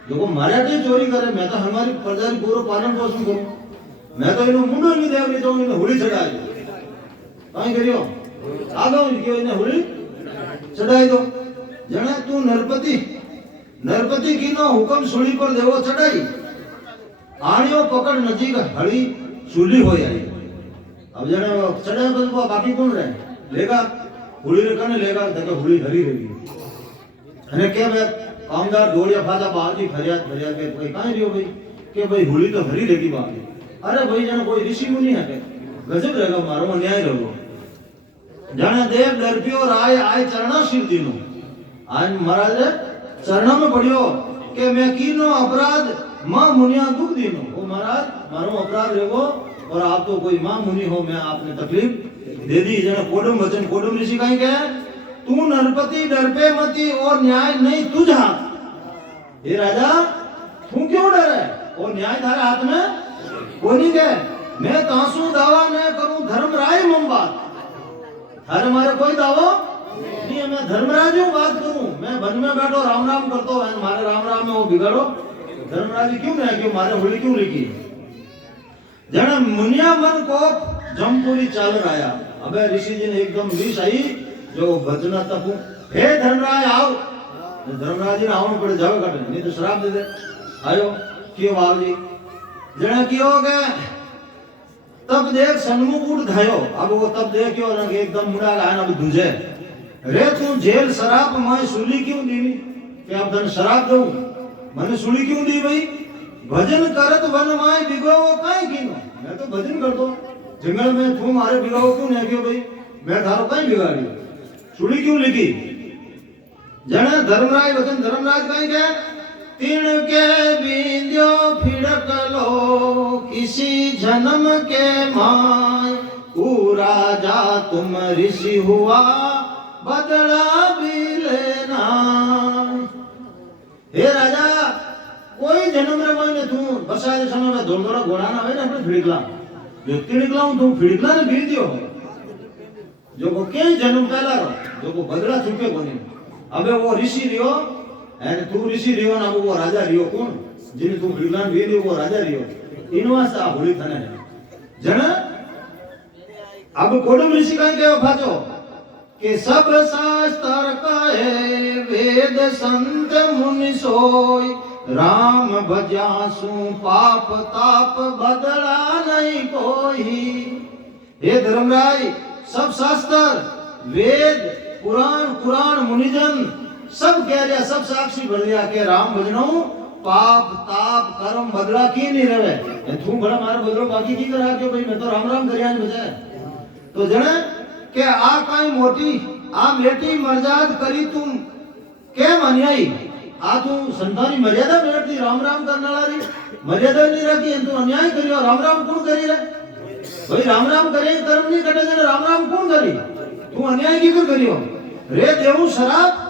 देखो मारे तो चोरी करे मैं तो हमारी प्रजा की पूरा पालन पोषण करूं मैं तो इनो मुंडो नहीं देवली तो इनो हुली चढ़ाई काई करियो आगो क्यों इने हुली चढ़ाई दो जने तू नरपति की नो हुक्म सुनी पर देवो चढ़ाई आणियो पकड़ नजीक हड़ी चूली हो आई अब जने चढ़े बस बाकी कौन रहे लेगा हुली रखने लेगा देखो हुली हरी रहेगी अने के बे कामदार दौड़िया फाजा बाजी फरियाद के कोई काई रियो भाई के भाई हुली तो हरी रहेगी बाकी अरे भाई जने कोई ऋषि मुनि है के गजब रहेगा मारो अन्याय रहेगो जाने देव डरपियो राय आय चरणा शिव दीनो आज महाराज चरणा में पढ़ियो के मैं कीनो अपराध मां मुनिया दुख दीनो ओ महाराज मारो अपराध रहेगो और आप तो कोई मां मुनि हो मैं आपने तकलीफ दे दी जने कोडम वचन कोडम ऋषि कहीं के तू नरपति डरपे मती और न्याय नहीं तुझ हाथ हे राजा तू क्यों डरे और न्याय थारे हाथ में कोनी के मैं तासु दावा न करूं धर्मराय मम बात थारे मारे कोई दावा नहीं है मैं धर्मराज हूं बात करूं मैं वन में बैठो राम राम करतो है मारे राम राम में वो बिगड़ो धर्मराज क्यों नहीं क्यों मारे होली क्यों लिखी जन मुनिया मन को जमपुरी चाल आया अबे ऋषि जी ने एकदम विष आई जो भजना तपू हे धर्मराज आओ धर्मराज जी ने आवण पड़े जावे काटे नहीं तो श्राप दे दे आयो क्यों आओ जी जने क्यों गए तब देख सन्मुख उठ धायो अब वो तब देखियो रंग एकदम मुड़ा लान अब दूजे रे तू जेल शराब मैं सूली क्यों दी कि अब तने शराब दूं मैंने सूली क्यों दी भाई भजन करत वन माय बिगो काई कीनो मैं तो भजन करतो जंगल में तू मारे बिगाओ क्यों नहीं क्यों भाई मैं थारो काई बिगाड़ी सूली क्यों लिखी जने धर्मराज वचन धर्मराज काई के तीन के बींद्यो फिड़क लो किसी जन्म के माय राजा तुम ऋषि हुआ बदला भी लेना हे राजा कोई जन्म रे मैंने तू बसा दे समय में धोल धोला घोड़ा ना है ना अपने फिड़कला जो तिड़कला हूं तू फिड़कला ने भीड़ दियो जो को के जन्म पहला रो जो को बदला चुके कोनी अबे वो ऋषि रियो एने तू ऋषि रियो ना वो राजा रियो कौन जिने तू फिड़कला ने दियो वो राजा रियो इनवासा होली थने जन अब कोडम ऋषि का के फाचो कि सब शास्त्र कहे वेद संत मुनि सोई राम भजासु पाप ताप बदला नहीं कोई हे धर्मराज सब शास्त्र वेद पुराण पुराण मुनिजन सब कह रहा सब साक्षी भर लिया के राम भजनो पाप ताप कर्म बदला की नहीं रहे तू बड़ा मारे बदलो बाकी की करा क्यों भाई मैं तो राम राम करिया बजाय तो जने के आ काई मोटी आ बेटी मर्याद करी तुम के अन्यायी आ तू संतानी मर्यादा बैठती राम राम करने वाली मर्यादा नहीं रखी तू अन्याय करियो राम राम कौन करी रे भाई राम राम करे कर्म नहीं कटे जने राम राम कौन करी तू अन्याय की कर करियो रे देऊ शराब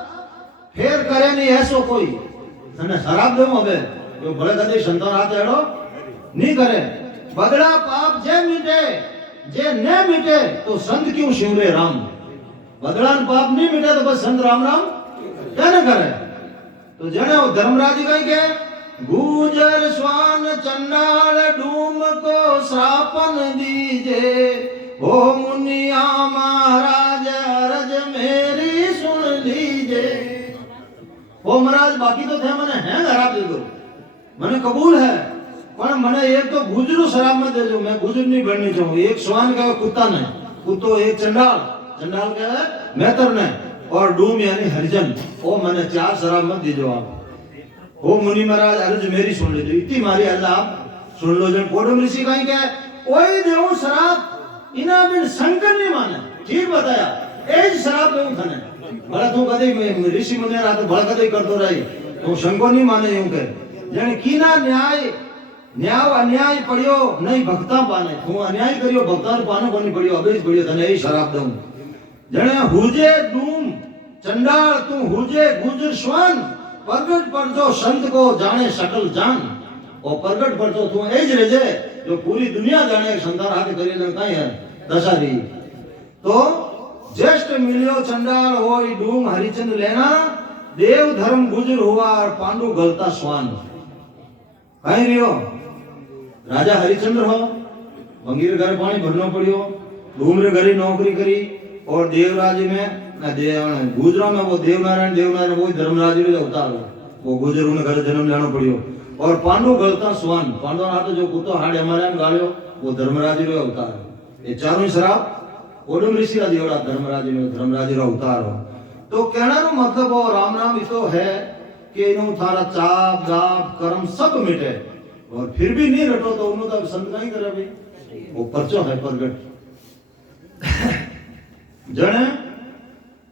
फेर करे नहीं ऐसो कोई तने शराब देऊ अबे जो भले कदे संतान हाथ एड़ो नहीं करे बदला पाप जे मिटे जे न मिटे तो संत क्यों शिवरे राम बदलान पाप नहीं मिटे तो बस संत राम राम क्या न करे तो जने वो धर्मराज कहीं के गुजर स्वान चंडाल डूम को श्रापन दीजे ओ मुनिया महाराज अरज मेरी सुन लीजे ओ महाराज बाकी तो थे मने हैं खराब दे दो मने कबूल है पर मने एक तो गुजरू शराब में दे दो मैं गुजर नहीं बननी चाहूँ एक स्वान का कुत्ता ने कुत्तो एक चंडाल चंडाल क्या है मेहतर ने और डूम यानी हरिजन ओ मने चार शराब मत दीजो आप ओ मुनि महाराज अर्ज मेरी सुन लीजिए इतनी मारी अल्लाह आप सुन लो जन कोडम ऋषि कहीं क्या ओए देव शराब इना बिन शंकर नहीं माने ठीक बताया एज शराब देव थने भला तू कदे ऋषि मुनि रात भला कदे करतो रही तो शंको नहीं माने यूं के जने कीना न्याय न्याय अन्याय पड़ियो नहीं भक्ता पाने तू अन्याय करियो भक्ता पाने कोनी पड़ियो अबे पड़ियो तने ए शराब दूं जने हुजे डूम चंडाल तू हुजे गुजर स्वान प्रगट पर जो संत को जाने सकल जान और प्रगट पर जो तू एज रहे जो पूरी दुनिया जाने संतान हाथ करी जन काई है दशा दी तो ज्येष्ठ मिलियो चंडाल होई डूम हरिचंद लेना देव धर्म गुजर हुआ और पांडु गलता स्वान काई रियो राजा हरिचंद्र हो बंगीर घर पानी भरना पड़ियो डूम रे घरी नौकरी करी और देवराज में गुजरा में वो देवनारायण वो धर्मराज रे अवतार वो गुजर उन्हें घर जन्म लेना पड़ियो और पांडु गलता स्वान पांडव हाथ जो कुत्तो हाड़ हमारे में गालियो वो धर्मराज रे अवतार ये चारों शराब कोडम ऋषि का दियोड़ा धर्मराज रे अवतार हो तो कहना नो मतलब वो राम नाम इतो है कि इनो थारा चाप जाप कर्म सब मिटे और फिर भी नहीं रटो तो उन्हों तो संत नहीं करे भाई वो पर्चो है प्रगट जने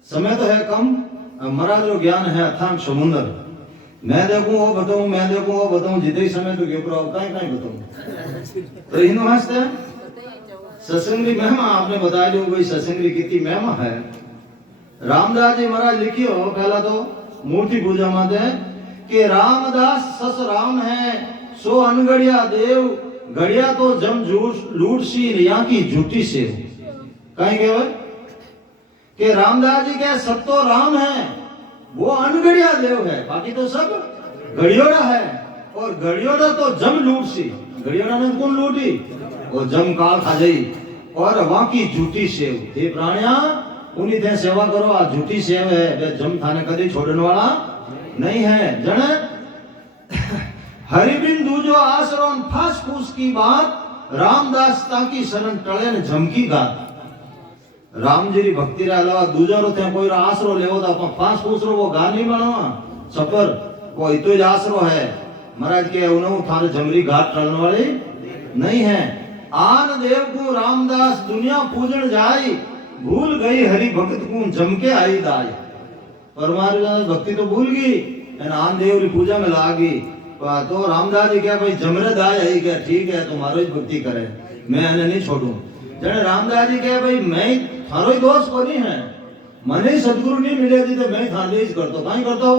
समय तो है कम, महाराज जो ज्ञान है अथांग समुंदर। मैं देखूं वो बताऊं, मैं देखूं वो बताऊं, जितने समय तो क्यों करो कहीं कहीं बताऊं। तो इन वास्ते सत्संग की महिमा आपने बता दी भाई, सत्संग की कितनी महिमा है। रामदास जी महाराज लिखियो पहला तो मूर्ति पूजा माते कि रामदास सस राम है सो अनगढ़िया देव, घड़िया तो जम लूट सी रिया की झूठी से। कहीं के कि रामदास जी के सब तो राम है, वो अनगढ़िया देव है, बाकी तो सब घड़ियोड़ा है। और घड़ियोड़ा तो जम लूट सी, घड़ियोड़ा ने कौन लूटी, वो जम काल खा जाई। और वहां की झूठी सेव, ये प्राणिया उन्हीं थे सेवा करो, आ झूठी सेव है, वे जम थाने कभी छोड़ने वाला नहीं है। जन हरिबिंदु जो आसरों फास फूस की बात, रामदास ताकी शरण टले ने झमकी गात। राम जी री भक्ति रे अलावा दूजा रो थे कोई आसरो लेवो तो अपन फास फूस रो वो गा नहीं बनावा सफर, वो इतो ज आसरो है। महाराज के उन्हों थारे झमरी घाट टलने वाली नहीं है। आन देव को रामदास दुनिया पूजन जाई, भूल गई हरि भक्त को जमके आई दाई। परमात्मा भक्ति तो भूल गई, आन देव री पूजा में लागी। तो रामदास जी क्या भाई जमरे दाई आई, क्या ठीक है तुम्हारो ही भक्ति करे, मैं इन्हें नहीं छोड़ू। जने रामदास जी क्या भाई मैं थारो ही दोष कोनी है, मने सदगुरु नहीं मिले जी तो मैं थारे ही करतो, कहीं करतो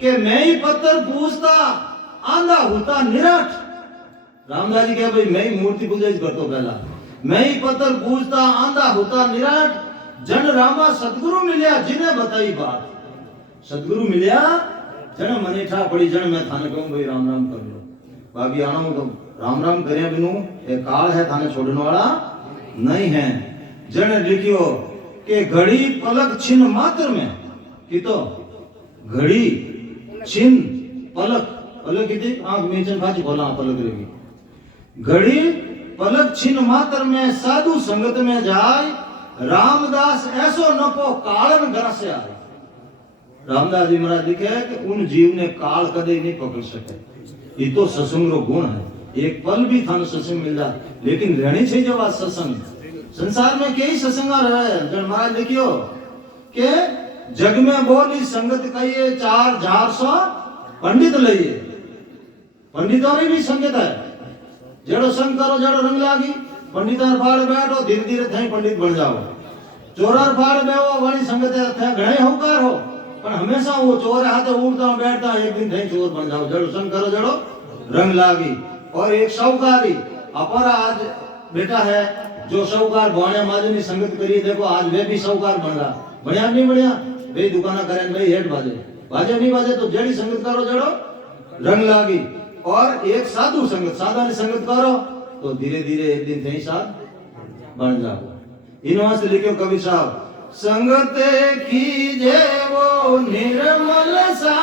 कि मैं ही पत्थर पूछता आंधा होता निराठ। रामदास जी क्या भाई मैं ही मूर्ति पूजा करतो, पहला मैं ही पत्थर पूछता आंधा होता निराठ। जन रामा सदगुरु मिलिया जिन्हें बताई बात, सदगुरु मिलिया जन मने ठा पड़ी, जन मैं थाने कहूं भाई राम राम कर लो, बाकी आना तो राम राम करे बिनु एक काल है थाने छोड़ने वाला नहीं है। जन लिखियो कि घड़ी पलक छिन मात्र में, कि तो घड़ी छिन पलक, पलक कितनी आंख मीचन खाची खोला पलक रहेगी। घड़ी पलक छिन मात्र में साधु संगत में जाए, रामदास ऐसो नपो कालन घर से आए। रामदास जी महाराज लिखे कि उन जीव ने काल कदे नहीं पकड़ सके। ये तो सत्संग रो गुण है, एक पल भी थाने सत्संग मिल जाए, लेकिन रहनी चाहिए जब आज सत्संग। संसार में कई सत्संग रहे, जन महाराज लिखियो कि जग में बोली संगत कहिए 4,400 पंडित लइए। पंडितों ने भी संगत है, जड़ो संग करो जड़ो रंग लागी। पंडितां फाड़ बैठो धीरे धीरे थे पंडित बन जाओ, चोरार फाड़ बेवो वाली संगत है घणे होकार हो, पर हमेशा वो चोर हाथे उड़ता बैठता एक दिन थे चोर बन जाओ। जड़ो संग करो जड़ो रंग लागी। और एक साहूकारी अपरा आज बेटा है जो साहूकार भाणिया माजनी संगत करी, देखो आज वे भी साहूकार बन रहा, बढ़िया नहीं बढ़िया भाई दुकाना करें भाई हेड बाजे बाजे नहीं बाजे तो जड़ी संगत करो जड़ो रंग लागी। और एक साधु संगत साधारण संगत करो तो धीरे धीरे एक दिन थे साथ बन जाओ। इन वास्ते लिखो कवि साहब, संगत कीजे वो निर्मल सा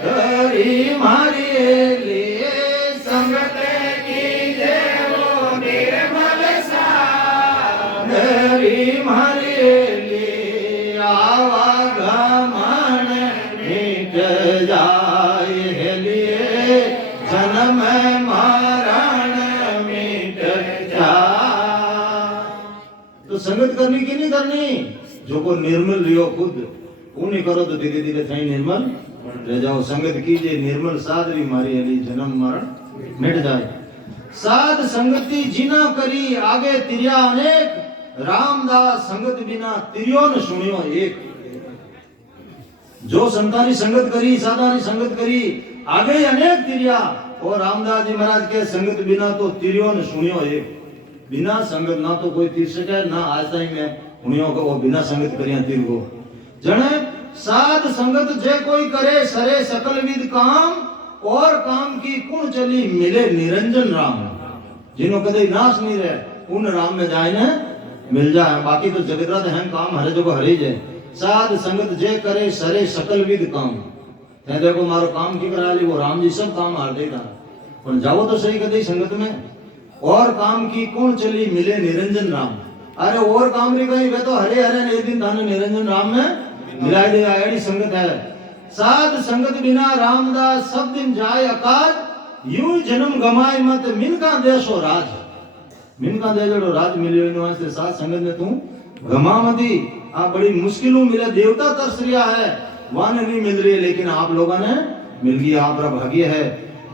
हरि मारी लिए, संगत कीजे वो निर्मल सा हरि मारी लिए, आवागमन मिट जाए लिए, जन्म मरण मिट जाए। तो संगत करनी की नहीं करनी, जो को निर्मल लियो खुद उन्हें करो तो धीरे धीरे थे निर्मल रह जाओ। संगत कीजिए निर्मल साधरी मारी अली, जन्म मरण मिट जाए। साध संगति जिना करी आगे तिरिया अनेक, रामदास संगत बिना तिरियो न सुनियो एक। जो संतानी संगत करी साधानी संगत करी आगे अनेक तिरिया, और रामदास जी महाराज के संगत बिना तो तिरियो न सुनियो एक। बिना संगत ना तो कोई तीर सके, ना आज तक में हुनियो को वो बिना संगत करिया तीर को। जने साध संगत जे कोई करे सरे सकल विद काम, और काम की कुण चली मिले निरंजन राम। जिन्हों कदे नाश नहीं रहे उन राम में जाए न मिल जाए, बाकी तो जगत है काम हरे जगह हरे जाए। साध संगत जे करे सरे सकल विद काम, है देखो मारो काम की करा ली वो राम जी सब काम हार देगा, पर जाओ तो सही कदे संगत में। और काम की कौन चली मिले निरंजन राम, अरे और काम री गई वे तो हरे हरे एक दिन थाने निरंजन राम में मिलाई देगा, ऐसी संगत है। साध संगत बिना रामदास सब दिन जाए अकाज, यूं जन्म गमाए मत मिनका देशो राज। मिनका दे जड़ो राज मिलियो इन वास्ते साथ संगत ने तू गमा मती आ बड़ी मुश्किलों मिले देवता तरस रिया है वाने नहीं मिल रही है लेकिन आप लोगों ने मिल गई आपका भाग्य है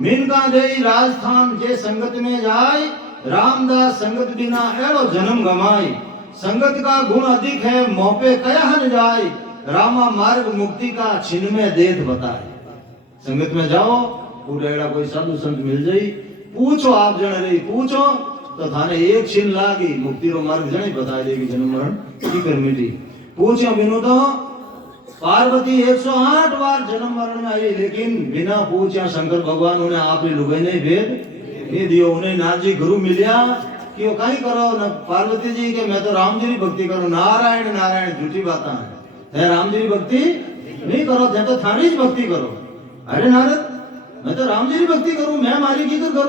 मिनका दे राजस्थान जे संगत में जाए रामदास संगत बिना एड़ो जन्म गमाई संगत का गुण अधिक है मोपे कया न जाए रामा मार्ग मुक्ति का छिन में देत बताए संगत में जाओ पूरे कोई साधु संत मिल जाई पूछो आप जन रही पूछो तो थाने एक छिन लागी मुक्ति रो मार्ग जने बता देगी जन्म मरण की कर मिटी पूछो बिनु तो पार्वती 108 बार जन्म मरण में आई लेकिन बिना पूछा शंकर भगवान उन्हें आप लुगाई नहीं भेद नहीं दियो उन्हें नाथ जी गुरु मिलिया कि वो कहीं करो न पार्वती जी के मैं तो राम जी की भक्ति करूं नारायण नारायण झूठी बात है राम जी की भक्ति नहीं करो थे तो थारी जी भक्ति करो अरे नारद मैं तो राम जी की भक्ति करूं मैं मारी की करूं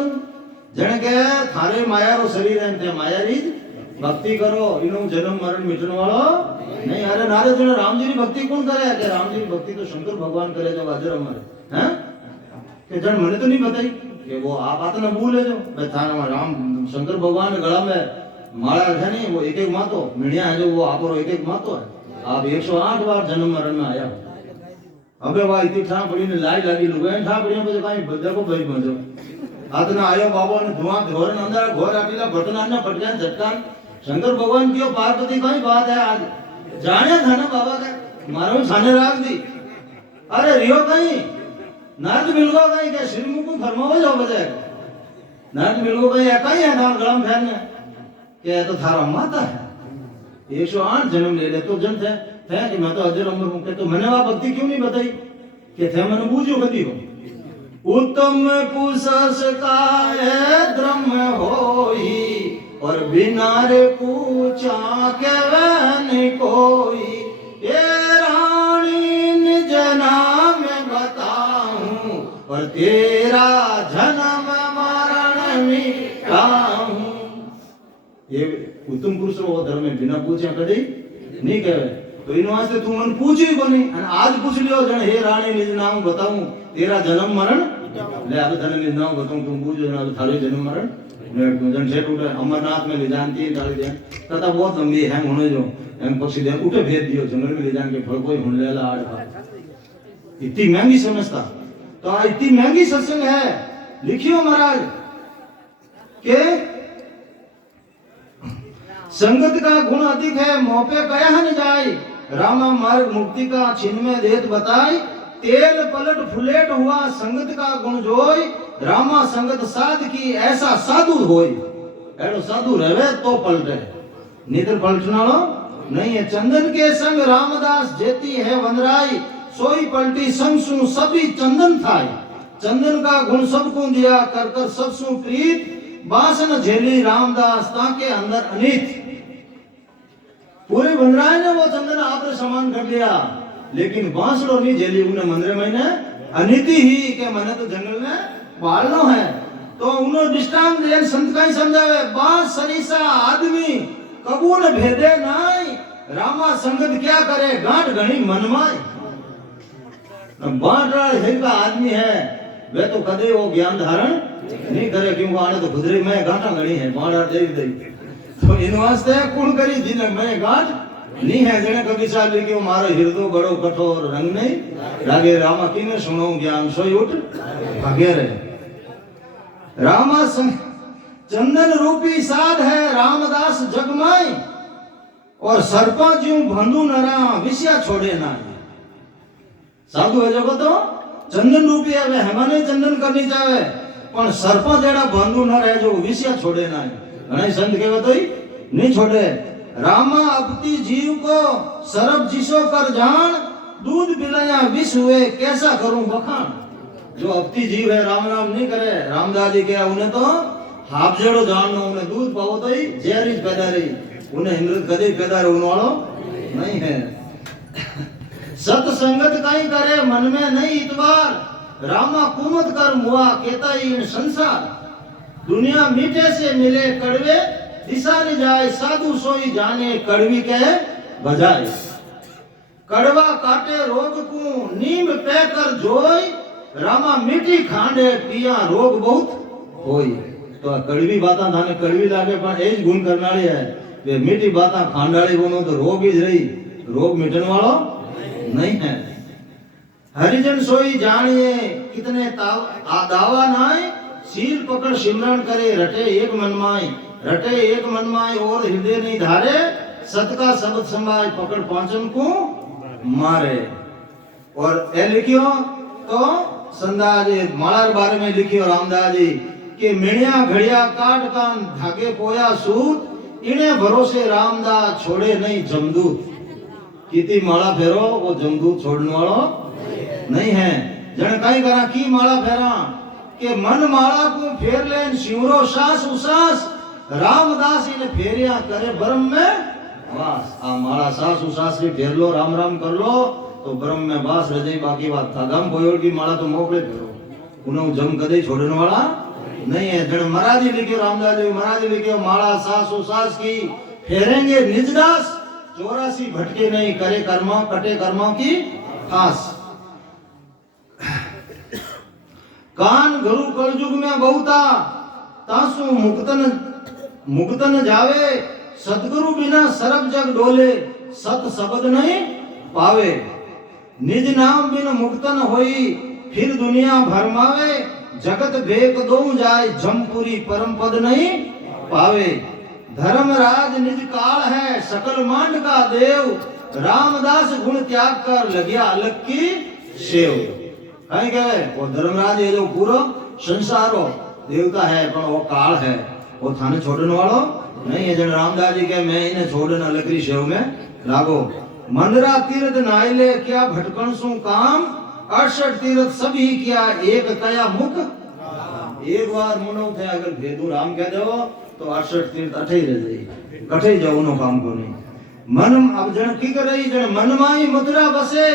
जने के थारे माया रो शरीर है ते माया री भक्ति करो इनो जन्म मरण मिटन वालो नहीं अरे नारद जने राम जी की भक्ति कौन करे के राम जी की भक्ति तो शंकर भगवान करे जो हाजिर हमारे हैं के जन मने तो नहीं बताई कि वो आप आते न भूले जो मैं थाना राम शंकर भगवान गला में माला है नहीं वो एक एक मातो मिणिया है जो वो आप और एक एक मातो है आप 108 बार जन्म मरण में आया अबे वाह इतनी ठा पड़ी ने लाई लगी लुगाई ठा पड़ी पे काई बदर को भाई मजो आतना आयो बाबा ने धुआं घोर अंदर घोर आकेला बटना ने फटकान झटकान शंकर भगवान की पार्वती कई बात है आज जाने था ना बाबा का मारो छाने राख दी अरे रियो कहीं नारद मिलगो कहीं के श्रीमुख को फरमाओ जाओ बजाय नारद मिलगो कहीं कहीं है धान गलम फैरने के तो थारा माता है 108 जन्म ले ले तो जन थे कि मैं तो अजर अमर हूं के तो मैंने वह भक्ति क्यों नहीं बताई कि थे मैंने बूझो कदी हो उत्तम पुरुष का द्रम होई और बिना रे पूछा के वहन कोई ये रानी निज नाम बताऊं और तेरा जन्म मरण मिटाऊं ये उत्तम पुरुष रो धर्म में बिना पूछा कदी नहीं कहे तो इन वास्ते तू मन पूछी कोनी અને आज पूछ लियो जण हे रानी निज नाम बताऊं तेरा जन्म मरण ले अब तने निज नाम बताऊं तुम पूछो जण अब थारे जन्म मरण ने जण सेट उठे अमरनाथ में ले जानती डाल दे तथा बहुत लंबी है होने जो हम पक्षी दे उठे भेज दियो जंगल में ले जान के फल कोई हुन लेला आड़ का इतनी महंगी समझता तो आ इतनी महंगी सत्संग है लिखियो महाराज के संगत का गुण अधिक है मोपे कया न जाए रामा मार्ग मुक्ति का छिन में देत बताई तेल पलट फुलेट हुआ संगत का गुण जोई रामा संगत साध की ऐसा साधु होई एड़ो साधु रहवे तो पलटे नितर पलटना लो नहीं है चंदन के संग रामदास जेती है वनराई सोई पलटी संग सु सभी चंदन थाई चंदन का गुण सबको दिया कर कर सब सु प्रीत बासन झेली रामदास ताके अंदर अनित पूरे वनराय ने वो चंदन आपने समान कर दिया लेकिन बांसड़ो नहीं झेली उन्हें मंदिर में अनिति ही के मने तो जंगल में पालनो है तो उन्होंने दृष्टांत दे संत का ही समझावे बांस सरीसा आदमी कबू न भेदे नाई रामा संगत क्या करे गांठ घणी मनमाई बांटरा हिल का आदमी है वे तो कदे वो ज्ञान धारण नहीं करे क्योंकि आने तो गुजरे में गांठा घणी है बांटरा दे दे तो इन वास्ते कौन करी जिने मैं गांठ नहीं है जने कभी साल लेके मारो हृदय बड़ो कठोर रंग नहीं लागे रामा किने सुनो ज्ञान सोई उठ भागे रे रामा चंदन रूपी साध है रामदास जगमाई और सर्पा ज्यों बंधु नरा विषया छोड़े ना साधु है जगो तो चंदन रूपी है वे हमारे चंदन करनी चाहे पर सर्पा जेड़ा बंधु न रहे जो विषया छोड़े ना घणे संत कहे तो नहीं छोड़े रामा अपती जीव को सरब जिसो कर जान दूध पिलाया विष हुए कैसा करूं बखान जो अपती जीव है राम नाम नहीं करे रामदास जी के उन्हें तो हाफ जेड़ो जाननो उन्हें दूध पाओ तो ही जहरीज पैदा रही उन्हें हिमृत कदे पैदा होने वालो नहीं है सत्संगत कहीं करे मन में नहीं इतबार रामा कुमत कर मुआ केता इन संसार दुनिया मीठे से मिले कड़वे दिशा न जाए साधु सोई जाने कड़वी के बजाय कड़वा काटे रोग को नीम पैकर जोई रामा मीठी खांडे पिया रोग बहुत होई तो आ कड़वी बाता थाने कड़वी लागे पण ए ज गुण करनाली है वे मीठी बाता खांडाली बोनो तो रोग ही रही रोग मिटन वालो नहीं है। हरिजन सोई जानिए कितने दावा नाय सील पकड़ सिमरण करे रटे एक मन माय रटे एक मन माय और हृदय नहीं धारे सत का शब्द संभाय पकड़ पांचन को मारे। और ए लिखियो तो संदास माला के बारे में लिखियो रामदास जी कि मिणिया घड़िया काट कान धागे पोया सूत इन्हें भरोसे रामदास छोड़े नहीं जमदूत। किती माला फेरो वो जमदूत छोड़ने वालो नहीं है। जन कई करा की माला फेरा के मन माला को फेर लेन शिवरो सास उसास रामदास इने फेरिया करे ब्रह्म में वास। आ माला सास उसास के फेर लो राम राम कर लो तो ब्रह्म में वास रह जाए। बाकी बात था गम कोयोड़ की माला तो मोकले फेरो उन्हें जम कदे छोड़ने वाला नहीं है। जन महाराज लिखियो रामदास जी महाराज लिखियो माला सास उसास की फेरेंगे निजदास 84 भटके नहीं करे कर्मा कटे कर्मा की खास। कान गुरु कलयुग में बहुता तासु मुक्तन जावे सतगुरु बिना सरब जग डोले सत शब्द नहीं पावे। निज नाम बिन मुक्तन होई फिर दुनिया भरमावे जगत भेक दो जाए जमपुरी परम पद नहीं पावे। धर्मराज निज काल है सकल मांड का देव रामदास गुण त्याग कर लगिया अलग की सेव। कहीं कहे वो धर्मराज ये जो पूरा संसार हो देवता है पर वो काल है वो थाने छोड़ने वालो नहीं है। जन रामदास जी के मैं इन्हें छोड़ने अलग सेव में लागो। मंदरा तीर्थ नाइले क्या भटकन सु काम 68 तीर्थ सभी किया एक कया मुख। एक बार मुनो थे अगर भेदू राम कह दो तो 68 तीर्थ अठे रह जाई कठे जाओ नो काम को नहीं। मन अब जन की कर रही जन मन माई मथुरा बसे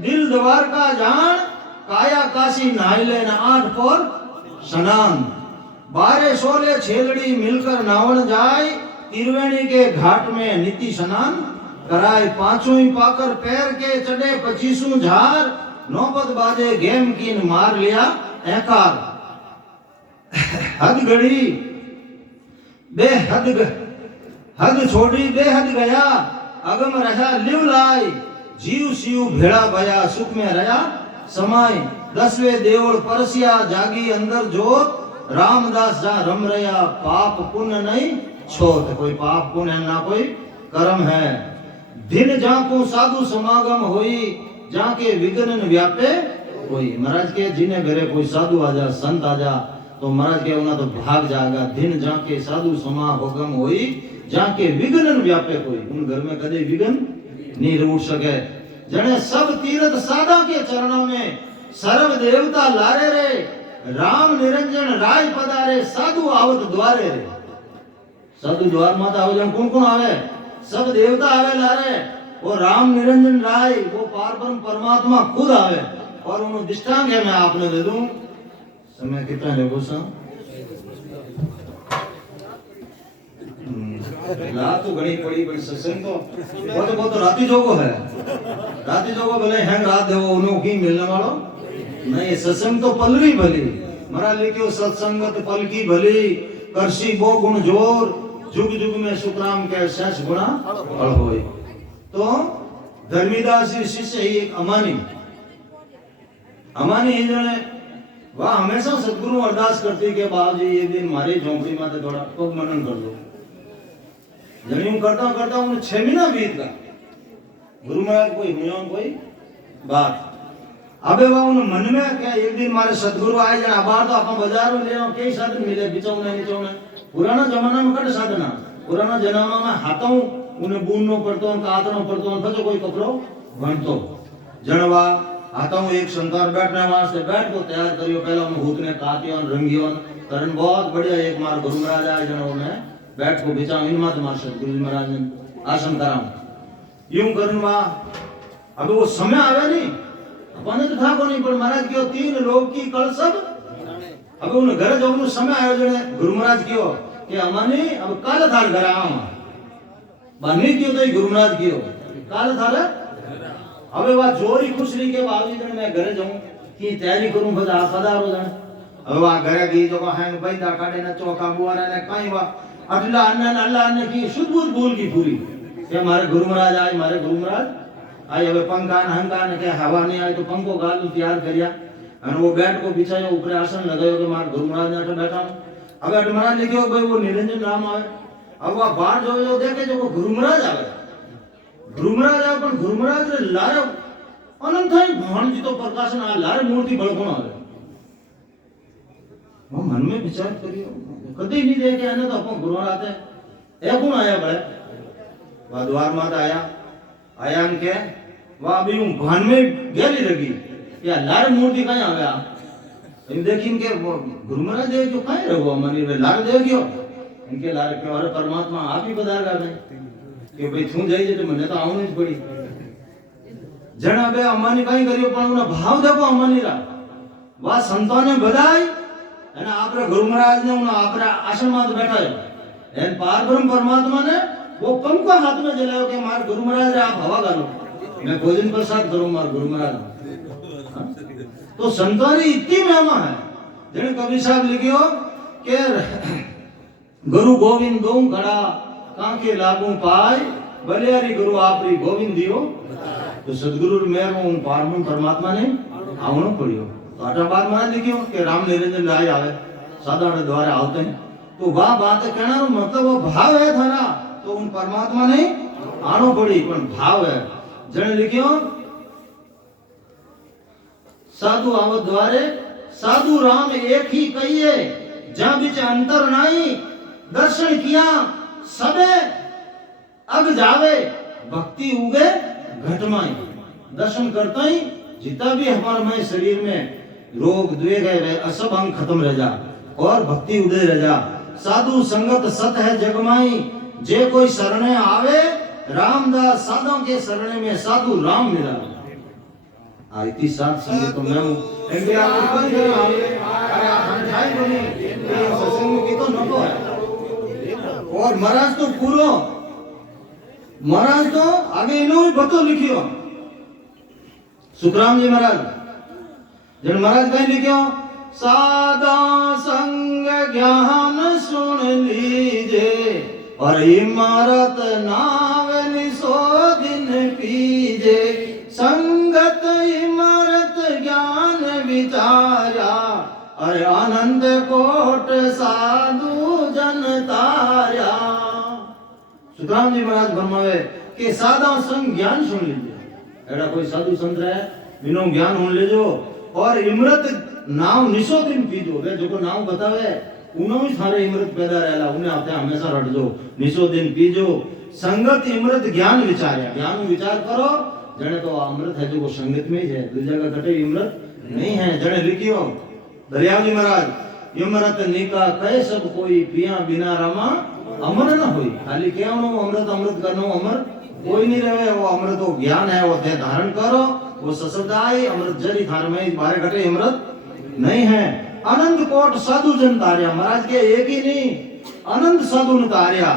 दिल द्वार का जान काया काशी नाइले न 8 पर स्नान 12 16 छेलड़ी मिलकर नावन जाए त्रिवेणी के घाट में नीति स्नान कराए। पांचों ही पाकर पैर के चढ़े 25 झार नौबत बाजे गेम कीन मार लिया एकार। हद घड़ी बेहद हद छोड़ी बेहद गया अगम रहा लिव लाई जीव शिव भेड़ा भया सुख में रहा समाय। 10वें देवल परसिया जागी अंदर जोत रामदास जा रम रहा पाप पुण्य नहीं छोत। कोई पाप पुण्य ना कोई कर्म है। दिन जाको साधु समागम होई जाके विघ्न व्यापे कोई। महाराज के जिन्हें घरे कोई साधु आ जा संत आ जा तो महाराज के उन्हें तो भाग जाएगा। दिन जाके साधु समागम होई जाके विघ्न व्यापे कोई। उन घर में कदे विघ्न नहीं रूठ सके। जने सब तीर्थ साधा के चरणों में सर्व देवता लारे रे राम निरंजन राय पधारे साधु आवत द्वारे रे। साधु द्वार माता आवे जन कौन कौन आवे सब देवता आवे लारे वो राम निरंजन राय वो पारब्रह्म परमात्मा खुद आवे। और उन्होंने दृष्टांत है मैं आपने दे दूं। समय कितना है बोसा रात तो घड़ी पड़ी बड़ी सत्संग तो तो राती जोगो है। राती जोगो भले हैंग रात देवो उन्हों की मिलने वालों नहीं। सत्संग तो पलवी भली मरा लिखियो सत्संगत पल की भली करसी बो गुण जोर जुग जुग में सुखराम के शेष गुणा फल होए। तो धर्मीदास जी शिष्य ही एक अमानी ही जने वह हमेशा सदगुरु अरदास करती के बाबा जी एक दिन मारी झोंपड़ी में थोड़ा पग मनन कर दो। जमीन करता करता उन्हें 6 महीना बीत गया। गुरु महाराज कोई हुआ कोई बात अबे वह उन मन में क्या एक दिन मारे सदगुरु आए जन अबार तो अपन बाजार में ले आओ कई साधन मिले बिचौने निचौने। पुराना जमाना में कट साधना पुराना जमाना में हाथों उन्हें बूननो पड़तो कातनो पड़तो फजो कोई कपड़ो भणतो जनवा हाथों एक शंकर बैठने वास्ते बैठ को तैयार करियो। पहला उन्हें भूतने कातियों रंगियों करन बहुत बढ़िया एक मार गुरु महाराज आए जन उन्हें बैठ को बिचाओ इन मत मार सदगुरु महाराज ने आसन कराऊं यूं करनवा। अब वो समय आवे नहीं अपन तो था को नहीं पर महाराज क्यों 3 लोग की कल सब अब उन घर जो समय आयोजन गुरु महाराज क्यों कि अमानी अब काल थार घर आवा बानी क्यों तो गुरु महाराज क्यों काल थार अबे वा जोरी खुशरी के बावजूद मैं घर जाऊं की तैयारी करूं बजा पधारो जाने હવે આ ઘરે ગઈ તો હાંગ બૈદા કાઢે ને ચોકા બુવારા ને કઈ વા અટલા અલ્લાહ ને કી શુદ્ધ બોલ કી પૂરી કે મારે ગુરુ મહારાજ આય મારે ગુરુ મહારાજ આય હવે पंखा ने हंका ने के हवा नहीं आई तो पंखो गालू तैयार करया અને वो बेड को बिछायो ऊपर आसन लगायो के मार गुरु महाराज ने बैठा हूं હવે अट महाराज लिखियो भाई वो निरंजन नाम आवे अब आ बाहर जो देखे जो वो गुरु महाराज आवे पण गुरु महाराज रे लारे अनंत थाई भाणजी तो प्रकाशन आ लारे मूर्ति बळकोण आवे वो मन में विचार करियो कदी नहीं देखे आने तो अपन गुरु महाराज ए कौन आया बड़े वा द्वार माता आया न के वा अभी हूं भान में गेली लगी या लारे मूर्ति कहीं आवे इन देखिन के गुरु महाराज देव जो कहीं रहो मनी रे लारे देव गयो इनके लारे के अरे परमात्मा आप ही बधार गावे કે ભાઈ તું જઈ જતો મને તો આવવું જ પડી જણા બે અમાની કઈ કર્યો પણ ઉના ભાવ દેખો અમાની રા વા સંતોને બધાય અને આપરે ગુરુ મહારાજ ને ઉના આપરા આશ્રમ માં બેઠા है एन पारब्रह्म परमात्मा ने वो पंखा हाथ में जलायो के मार गुरु महाराज रे आप हवा गालो मैं भोजन प्रसाद करूं मार गुरु महाराज तो संतों की इतनी महिमा है जने कबीर साहब लिखियो के गुरु गोविंद गौ खड़ा कांके लागू पाए बलियारी गुरु आपरी गोविंद दियो तो सदगुरु मेर उन पारब्रह्म परमात्मा ने आवनो पड़ियो तो आटा बात माने लिखियो के राम निरंजन लाए आवे साधारण द्वारा आवते हैं तो वाह बात कहना मतलब वो भाव है थारा तो उन परमात्मा ने आनो पड़ी पण भाव है जने लिखियो साधु आवत द्वारे साधु राम एक ही कहिए जा बीच अंतर नाई दर्शन किया सबे अग जावे भक्ति उगे घटमाई दर्शन करता ही जितना भी हमारे में शरीर में रोग द्वेग है सब अंग खत्म रह जा और भक्ति उदय रह जा साधु संगत सत है जगमाई जे कोई शरणे आवे रामदास साधु के शरणे में साधु राम मिला आईती साथ संगत तो मैं हूं इंडिया में कौन कर आवे अरे आप समझाई बने ये सत्संग की तो नको है और महाराज तो पूरो महाराज तो आगे इनो भी बतो लिखियो सुखराम जी महाराज जन महाराज कहीं लिखियो सादा संग ज्ञान सुन लीजे और इमारत नाव निसो दिन पीजे संगत इमारत ज्ञान विचारा अरे आनंद कोट साधु जन तारा सुखराम जी महाराज फरमावे कि सादा संग ज्ञान सुन लीजिए एड़ा कोई साधु संत है बिनो ज्ञान सुन लेजो और इमरत नाम निसो दिन पीजो वे जो को नाम बतावे उनो ही सारे इमरत पैदा रहेला उन्हें आपने हमेशा रटजो निसो दिन पीजो संगत इमरत ज्ञान विचार ज्ञान विचार करो जने तो अमृत है जो को संगत में ही है दूसरा का कटे इमरत नहीं है जने लिखियो दरियाजी महाराज इमरत निका कहे सब कोई पिया बिना रमा अमर न होई खाली केवनो अमृत अमृत करनो अमर कोई नहीं रहे वो अमृत तो ज्ञान है वो ते धारण करो वो ससदाई अमृत जरी धार में बारे घटे अमृत नहीं है अनंत कोट साधु जन तार्या महाराज के एक ही नहीं अनंत साधु ने तार्या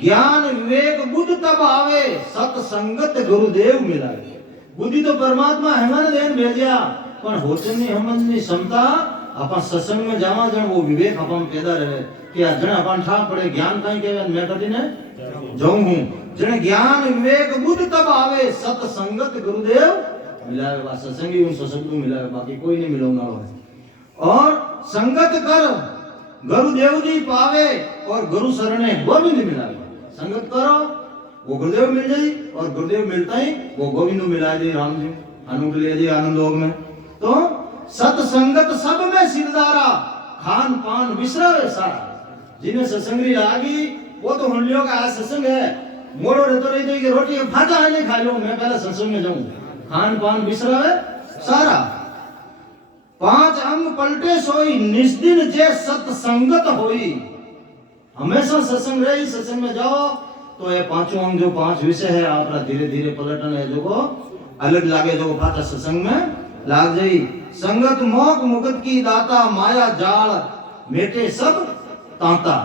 ज्ञान विवेक बुद्ध तब आवे सत्संगत गुरुदेव मिला बुद्धि तो परमात्मा हेमन देन भेजिया पण होचन ની સમજની ક્ષમતા अपन सत्संग में जावा जण वो विवेक अपन पैदा रहे कि आ जण अपन ठा पड़े ज्ञान कहीं कहवे मैं कदी ने जाऊं हूं जण ज्ञान विवेक बुद्ध तब आवे सत्संगत गुरुदेव मिलावे बा सत्संगी उन सत्संग मिलावे बाकी कोई नहीं मिलौना है और संगत कर गुरुदेव जी पावे और गुरु शरणे गोविंद मिलावे संगत करो वो गुरुदेव मिल जाई और गुरुदेव मिलता ही वो गोविंद मिला दे राम जी अनुग ले दे आनंद योग में तो सत्संगत सब में सिरदारा खान पान विश्रावे सारा जिन्हें सत्संगी लागी वो तो हम लोग आज सत्संग है मोड़ो रहते रही तो ये रोटी फाटा है नहीं खा लो मैं पहले सत्संग में जाऊं खान पान विश्रावे सारा पांच अंग पलटे सोई निस्दिन जे सत्संगत होई हमेशा सत्संग रही सत्संग में जाओ तो ये पांचों अंग जो पांच विषय है आपका धीरे धीरे पलटन है जो को अलग लागे जो पाता सत्संग में लाग जाई संगत मोक मुगत की दाता माया जाल मेटे सब तांता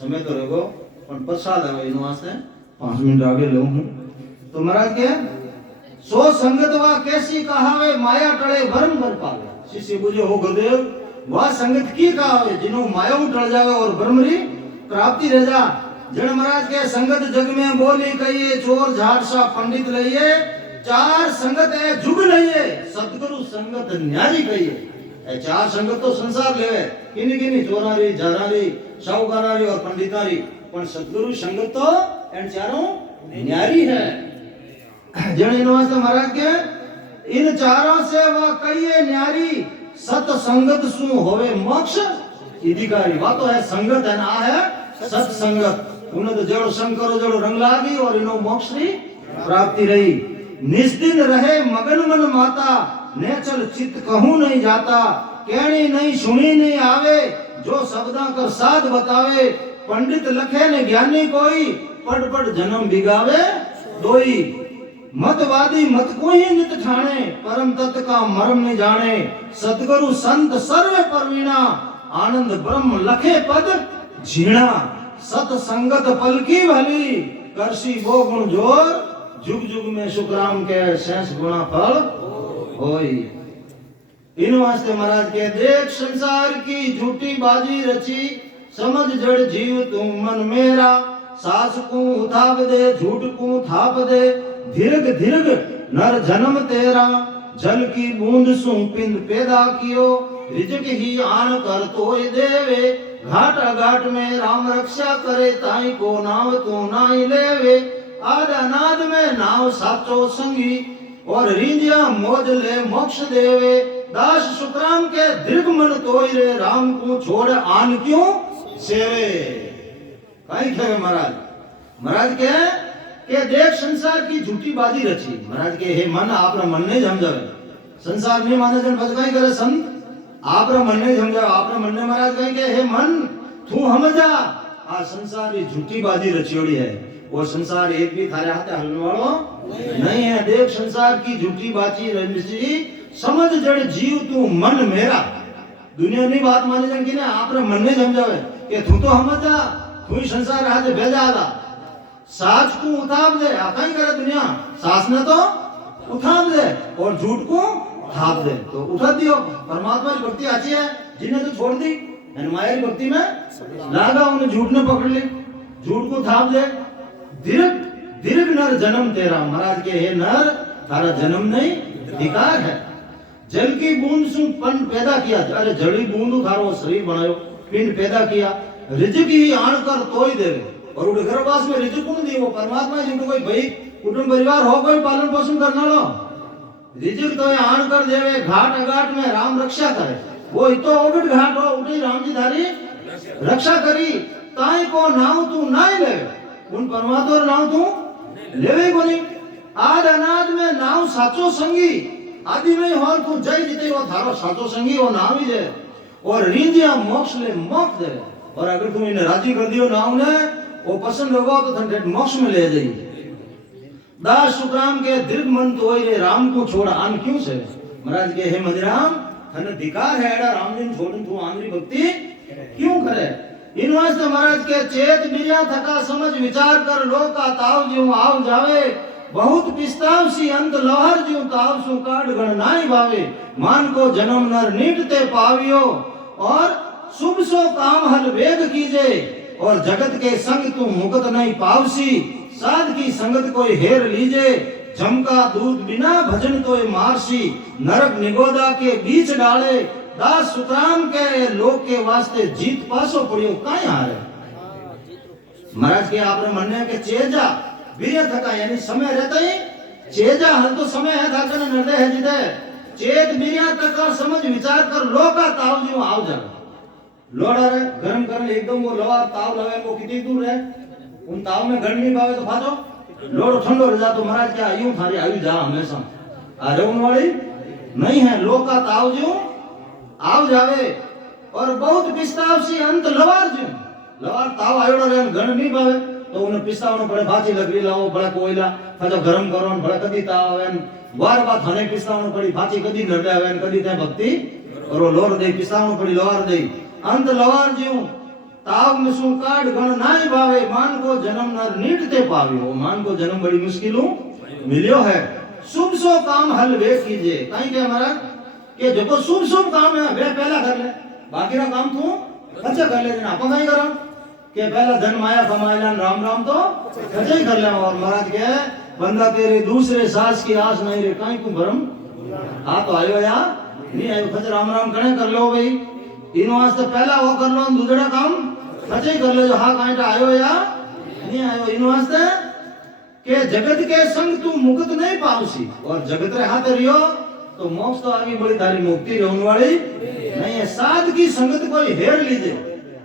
समय तो रहो पण प्रसाद आवे इन वास्ते 5 मिनट आगे लऊं हूं तो महाराज के सो संगत वा कैसी कहावे माया टळे भरम भर पावे शिष्य बुझे हो गुरुदेव वह संगत की कहावे जिन्हों माया टल जावे और ब्रह्म री प्राप्ति रह जा। जन महाराज के संगत जग में बोली कहिए चोर झाड़ सा पंडित लइए, चार संगत है जुग लइए, सतगुरु संगत न्यारी कहिए। चार संगत तो संसार लेवे किनी किनी चोरारी झारारी साहूकारारी और पंडितारी, पर सतगुरु संगत तो एन चारों न्यारी है। जन इन वास्ते महाराज के इन चारों से वह कहिए न्यारी, सतसंगत सु होवे मोक्ष अधिकारी। वा तो है संगत है ना है सत्संगत, उन्हें तो जड़ो संग करो जड़ो रंग लागी और इनो मोक्ष की प्राप्ति रही। निस्दिन रहे मगन मन माता, ने चल चित कहूं नहीं जाता, कहनी नहीं सुनी नहीं आवे, जो शब्दा कर साध बतावे, पंडित लखे ने ज्ञानी कोई, पढ़ पढ़ जन्म बिगावे दोई। मतवादी मत को ही नित ठाणे, परम तत्व का मर्म नहीं जाने, सतगुरु संत सर्वे परवीना, आनंद ब्रह्म लखे पद झीणा। सतसंगत पल की भली, करसी वो गुण जोर, जुग जुग में सुखराम के शेष गुणा फल होई। इन वास्ते महाराज के देख संसार की झूठी बाजी रची, समझ जड़ जीव तू मन मेरा, सास को उठाव दे झूठ को थाप दे, दीर्घ दीर्घ नर जन्म तेरा, जल की बूंद सु पिंड पैदा कियो, रिजक ही आन कर तोय देवे, घाट घाट में राम रक्षा करे, ताई को नाव तू नाई लेवे, आद अनाद में नाव साचो संगी, और रिंजिया मोज ले मोक्ष देवे, दास सुखराम के दीर्घ मन तोय रे, राम को छोड़ आन क्यों सेवे। कहीं कहे महाराज, महाराज के देख संसार की झूठी बाजी रची। महाराज के हे मन आपरा मन नहीं समझावे, संसार नहीं माने जन बस कहीं करे संत, आपरा मन नहीं समझावे, आपरा मन ने महाराज कहीं के हे मन तू समझा, आ संसार की झूठी बाजी रचियोड़ी है, और संसार एक भी थारे हाथे हलने वालो नहीं है। देख संसार की झूठी बाजी रची, समझ जड़ जीव तू मन मेरा। दुनिया नहीं बात माने जन की ने आपरा मन नहीं समझावे कि तू तो समझा, तू ही संसार हाथे भेजा आला, साच को उठाव दे। कहीं करे दुनिया, सास ने तो उठाव दे और झूठ को थाप दे, तो उठा दियो। परमात्मा की भक्ति अच्छी है, जिन्हें तो छोड़ दी, माया की भक्ति में लागा, उन्हें झूठ ने पकड़ ली, झूठ को थाप दे। दीर्घ दीर्घ नर जन्म तेरा, महाराज के हे नर तारा जन्म नहीं अधिकार है। जल की बूंद सु पिंड पैदा किया, अरे जड़ी बूंद थारो शरीर बनायो, पिंड पैदा किया, रिजक ही आन कर तोय देवे, और उनके गर्भवास में रिजक कौन दी, वो परमात्मा जिनको कोई भाई कुटुंब परिवार हो, कोई पालन पोषण करना लो, रिजक तो आन कर देवे। घाट अघाट में राम रक्षा करे, वो इतो ओगट घाट हो उठी राम जी धारी रक्षा करी, ताई को नाव तू नाई ले, उन परमात्मा और नाव तू लेवे को नहीं। आद अनाद में नाव साचो संगी, आदि में हो तू जय जीते वो थारो साचो संगी, वो नाव ही दे, और रिंजिया मोक्ष ले मोक्ष दे। और अगर तुम इन्हें राजी कर दियो नाव ने, वो पसंद होगा तो तुम मोक्ष में ले जाइए। दास सुखराम के दीर्घ मन तो रे, राम को छोड़ा आन क्यों से। महाराज के हे मदिराम धन अधिकार है एड़ा, राम जी छोड़ तू आंधरी भक्ति क्यों करे। इन वास्ते महाराज के चेत बिरिया थका समझ विचार कर, लोक का ताव ज्यों आव जावे, बहुत पिस्ताव सी अंत लहर ज्यों ताव सु काट गण नाई भावे, मान को जन्म नर नीटते पावियो, और शुभ सो काम हल वेग कीजे, और जगत के संग तू मुक्त नहीं पावसी, साध की संगत कोई हेर लीजे, जमका दूध बिना भजन तो मारसी, नरक निगोदा के बीच डाले, दास सुखराम के लोक के वास्ते जीत पासो पड़ियो काई हारे। महाराज के आपने मनने के चेजा वीर्य थका, यानी समय रहता ही चेजा हल तो समय है था कने निर्दय है जिदे, चेत वीर्य थका समझ विचार कर, लोका ताव जो आव जा लोड़ा रे गरम कर एकदम, वो लोहा ताव लगे वो कितनी दूर है, उन ताव में गर्मी पावे तो फाटो, लोड़ो ठंडो रह जा तो महाराज क्या यूं थारी आयु जा हमेशा आरोन वाली नहीं है। लोक का ताव जो आव जावे, और बहुत पिस्ताव सी अंत लवार जो, लवार ताव आयोड़ो रे गण नहीं पावे, तो उन्हें पिस्तावनो पड़े, भाची लकड़ी लाओ, बड़ा कोयला पाछो गरम करो, बड़ा कदी ताव आवे, वार बात थाने पिस्तावनो पड़ी, भाची कदी नरदे आवे, कदी ते भक्ति और वो लोर दे पिस्तावनो पड़ी लवार दे, अंत लवार जो ताव में सु काट गण नाई भावे, मान को जन्म नर नीटते पावियो, मान को जन्म बड़ी मुश्किलों मिलियो है। शुभ सो काम हल वे कीजिए, कहीं क्या महाराज के जो शुभ शुभ काम है वे पहला कर ले, बाकी रा काम तू अच्छा कर ले देना अपन नहीं करा के पहला धन माया कमाएला राम राम तो अच्छा ही कर ले। और महाराज के बंदा तेरे दूसरे सास की आस नहीं रे काई को भरम आ तो आयो या नहीं आयो खच राम राम कने कर लो भाई इन वास्ते पहला वो कर लो दूसरा काम अच्छा ही कर ले जो हाँ काई आयो या नहीं आयो इन वास्ते के जगत के संग तू मुक्त नहीं पाउसी और जगत रे हाथ रियो तो मोक्ष तो आगे बड़ी तारी मुक्ति रहने वाली नहीं है। साध की संगत कोई हेर लीजे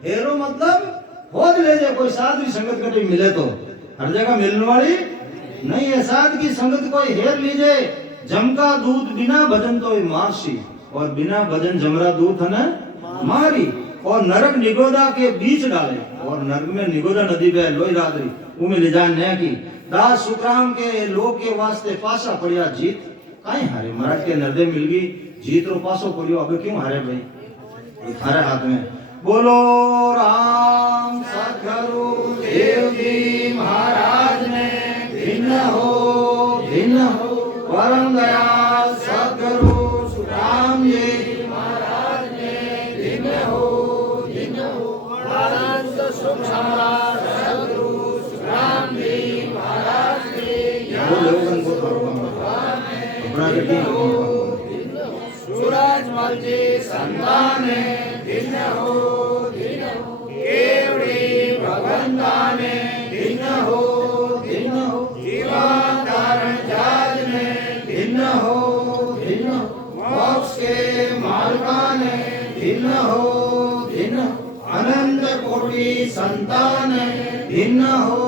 हेरो मतलब खोज ले जाए कोई साध की संगत कभी मिले तो हर जगह मिलने वाली नहीं है। साध की संगत कोई हेर लीजे जम का दूध बिना भजन तो मारसी और बिना भजन जमरा दूध है मारी और नरक निगोदा के बीच डाले और नरक में निगोदा नदी बह लोई रात्रि उमे ले जान नया की दास सुखराम के लोग के वास्ते पासा पड़िया जीत काई हारे महाराज के नर्दे मिल गई जीत रो पासो पड़ियो अब क्यों हारे भाई हारे हाथ में बोलो राम सद्गुरु देव जी महाराज ने भिन्न हो परम दयाल सद्गुरु सुखराम जी महाराज ने भिन्न हो आनंद सुख सम्राट सद्गुरु सुखराम जी महाराज के लोगन को अपना करके सूरज मल जी संतान भिन्न हो केवड़ी भगवंताने भिन्न हो जीवन धारण जाज में भिन्न हो मोक्ष के मार्गाने भिन्न हो अनंत कोटि संतान भिन्न हो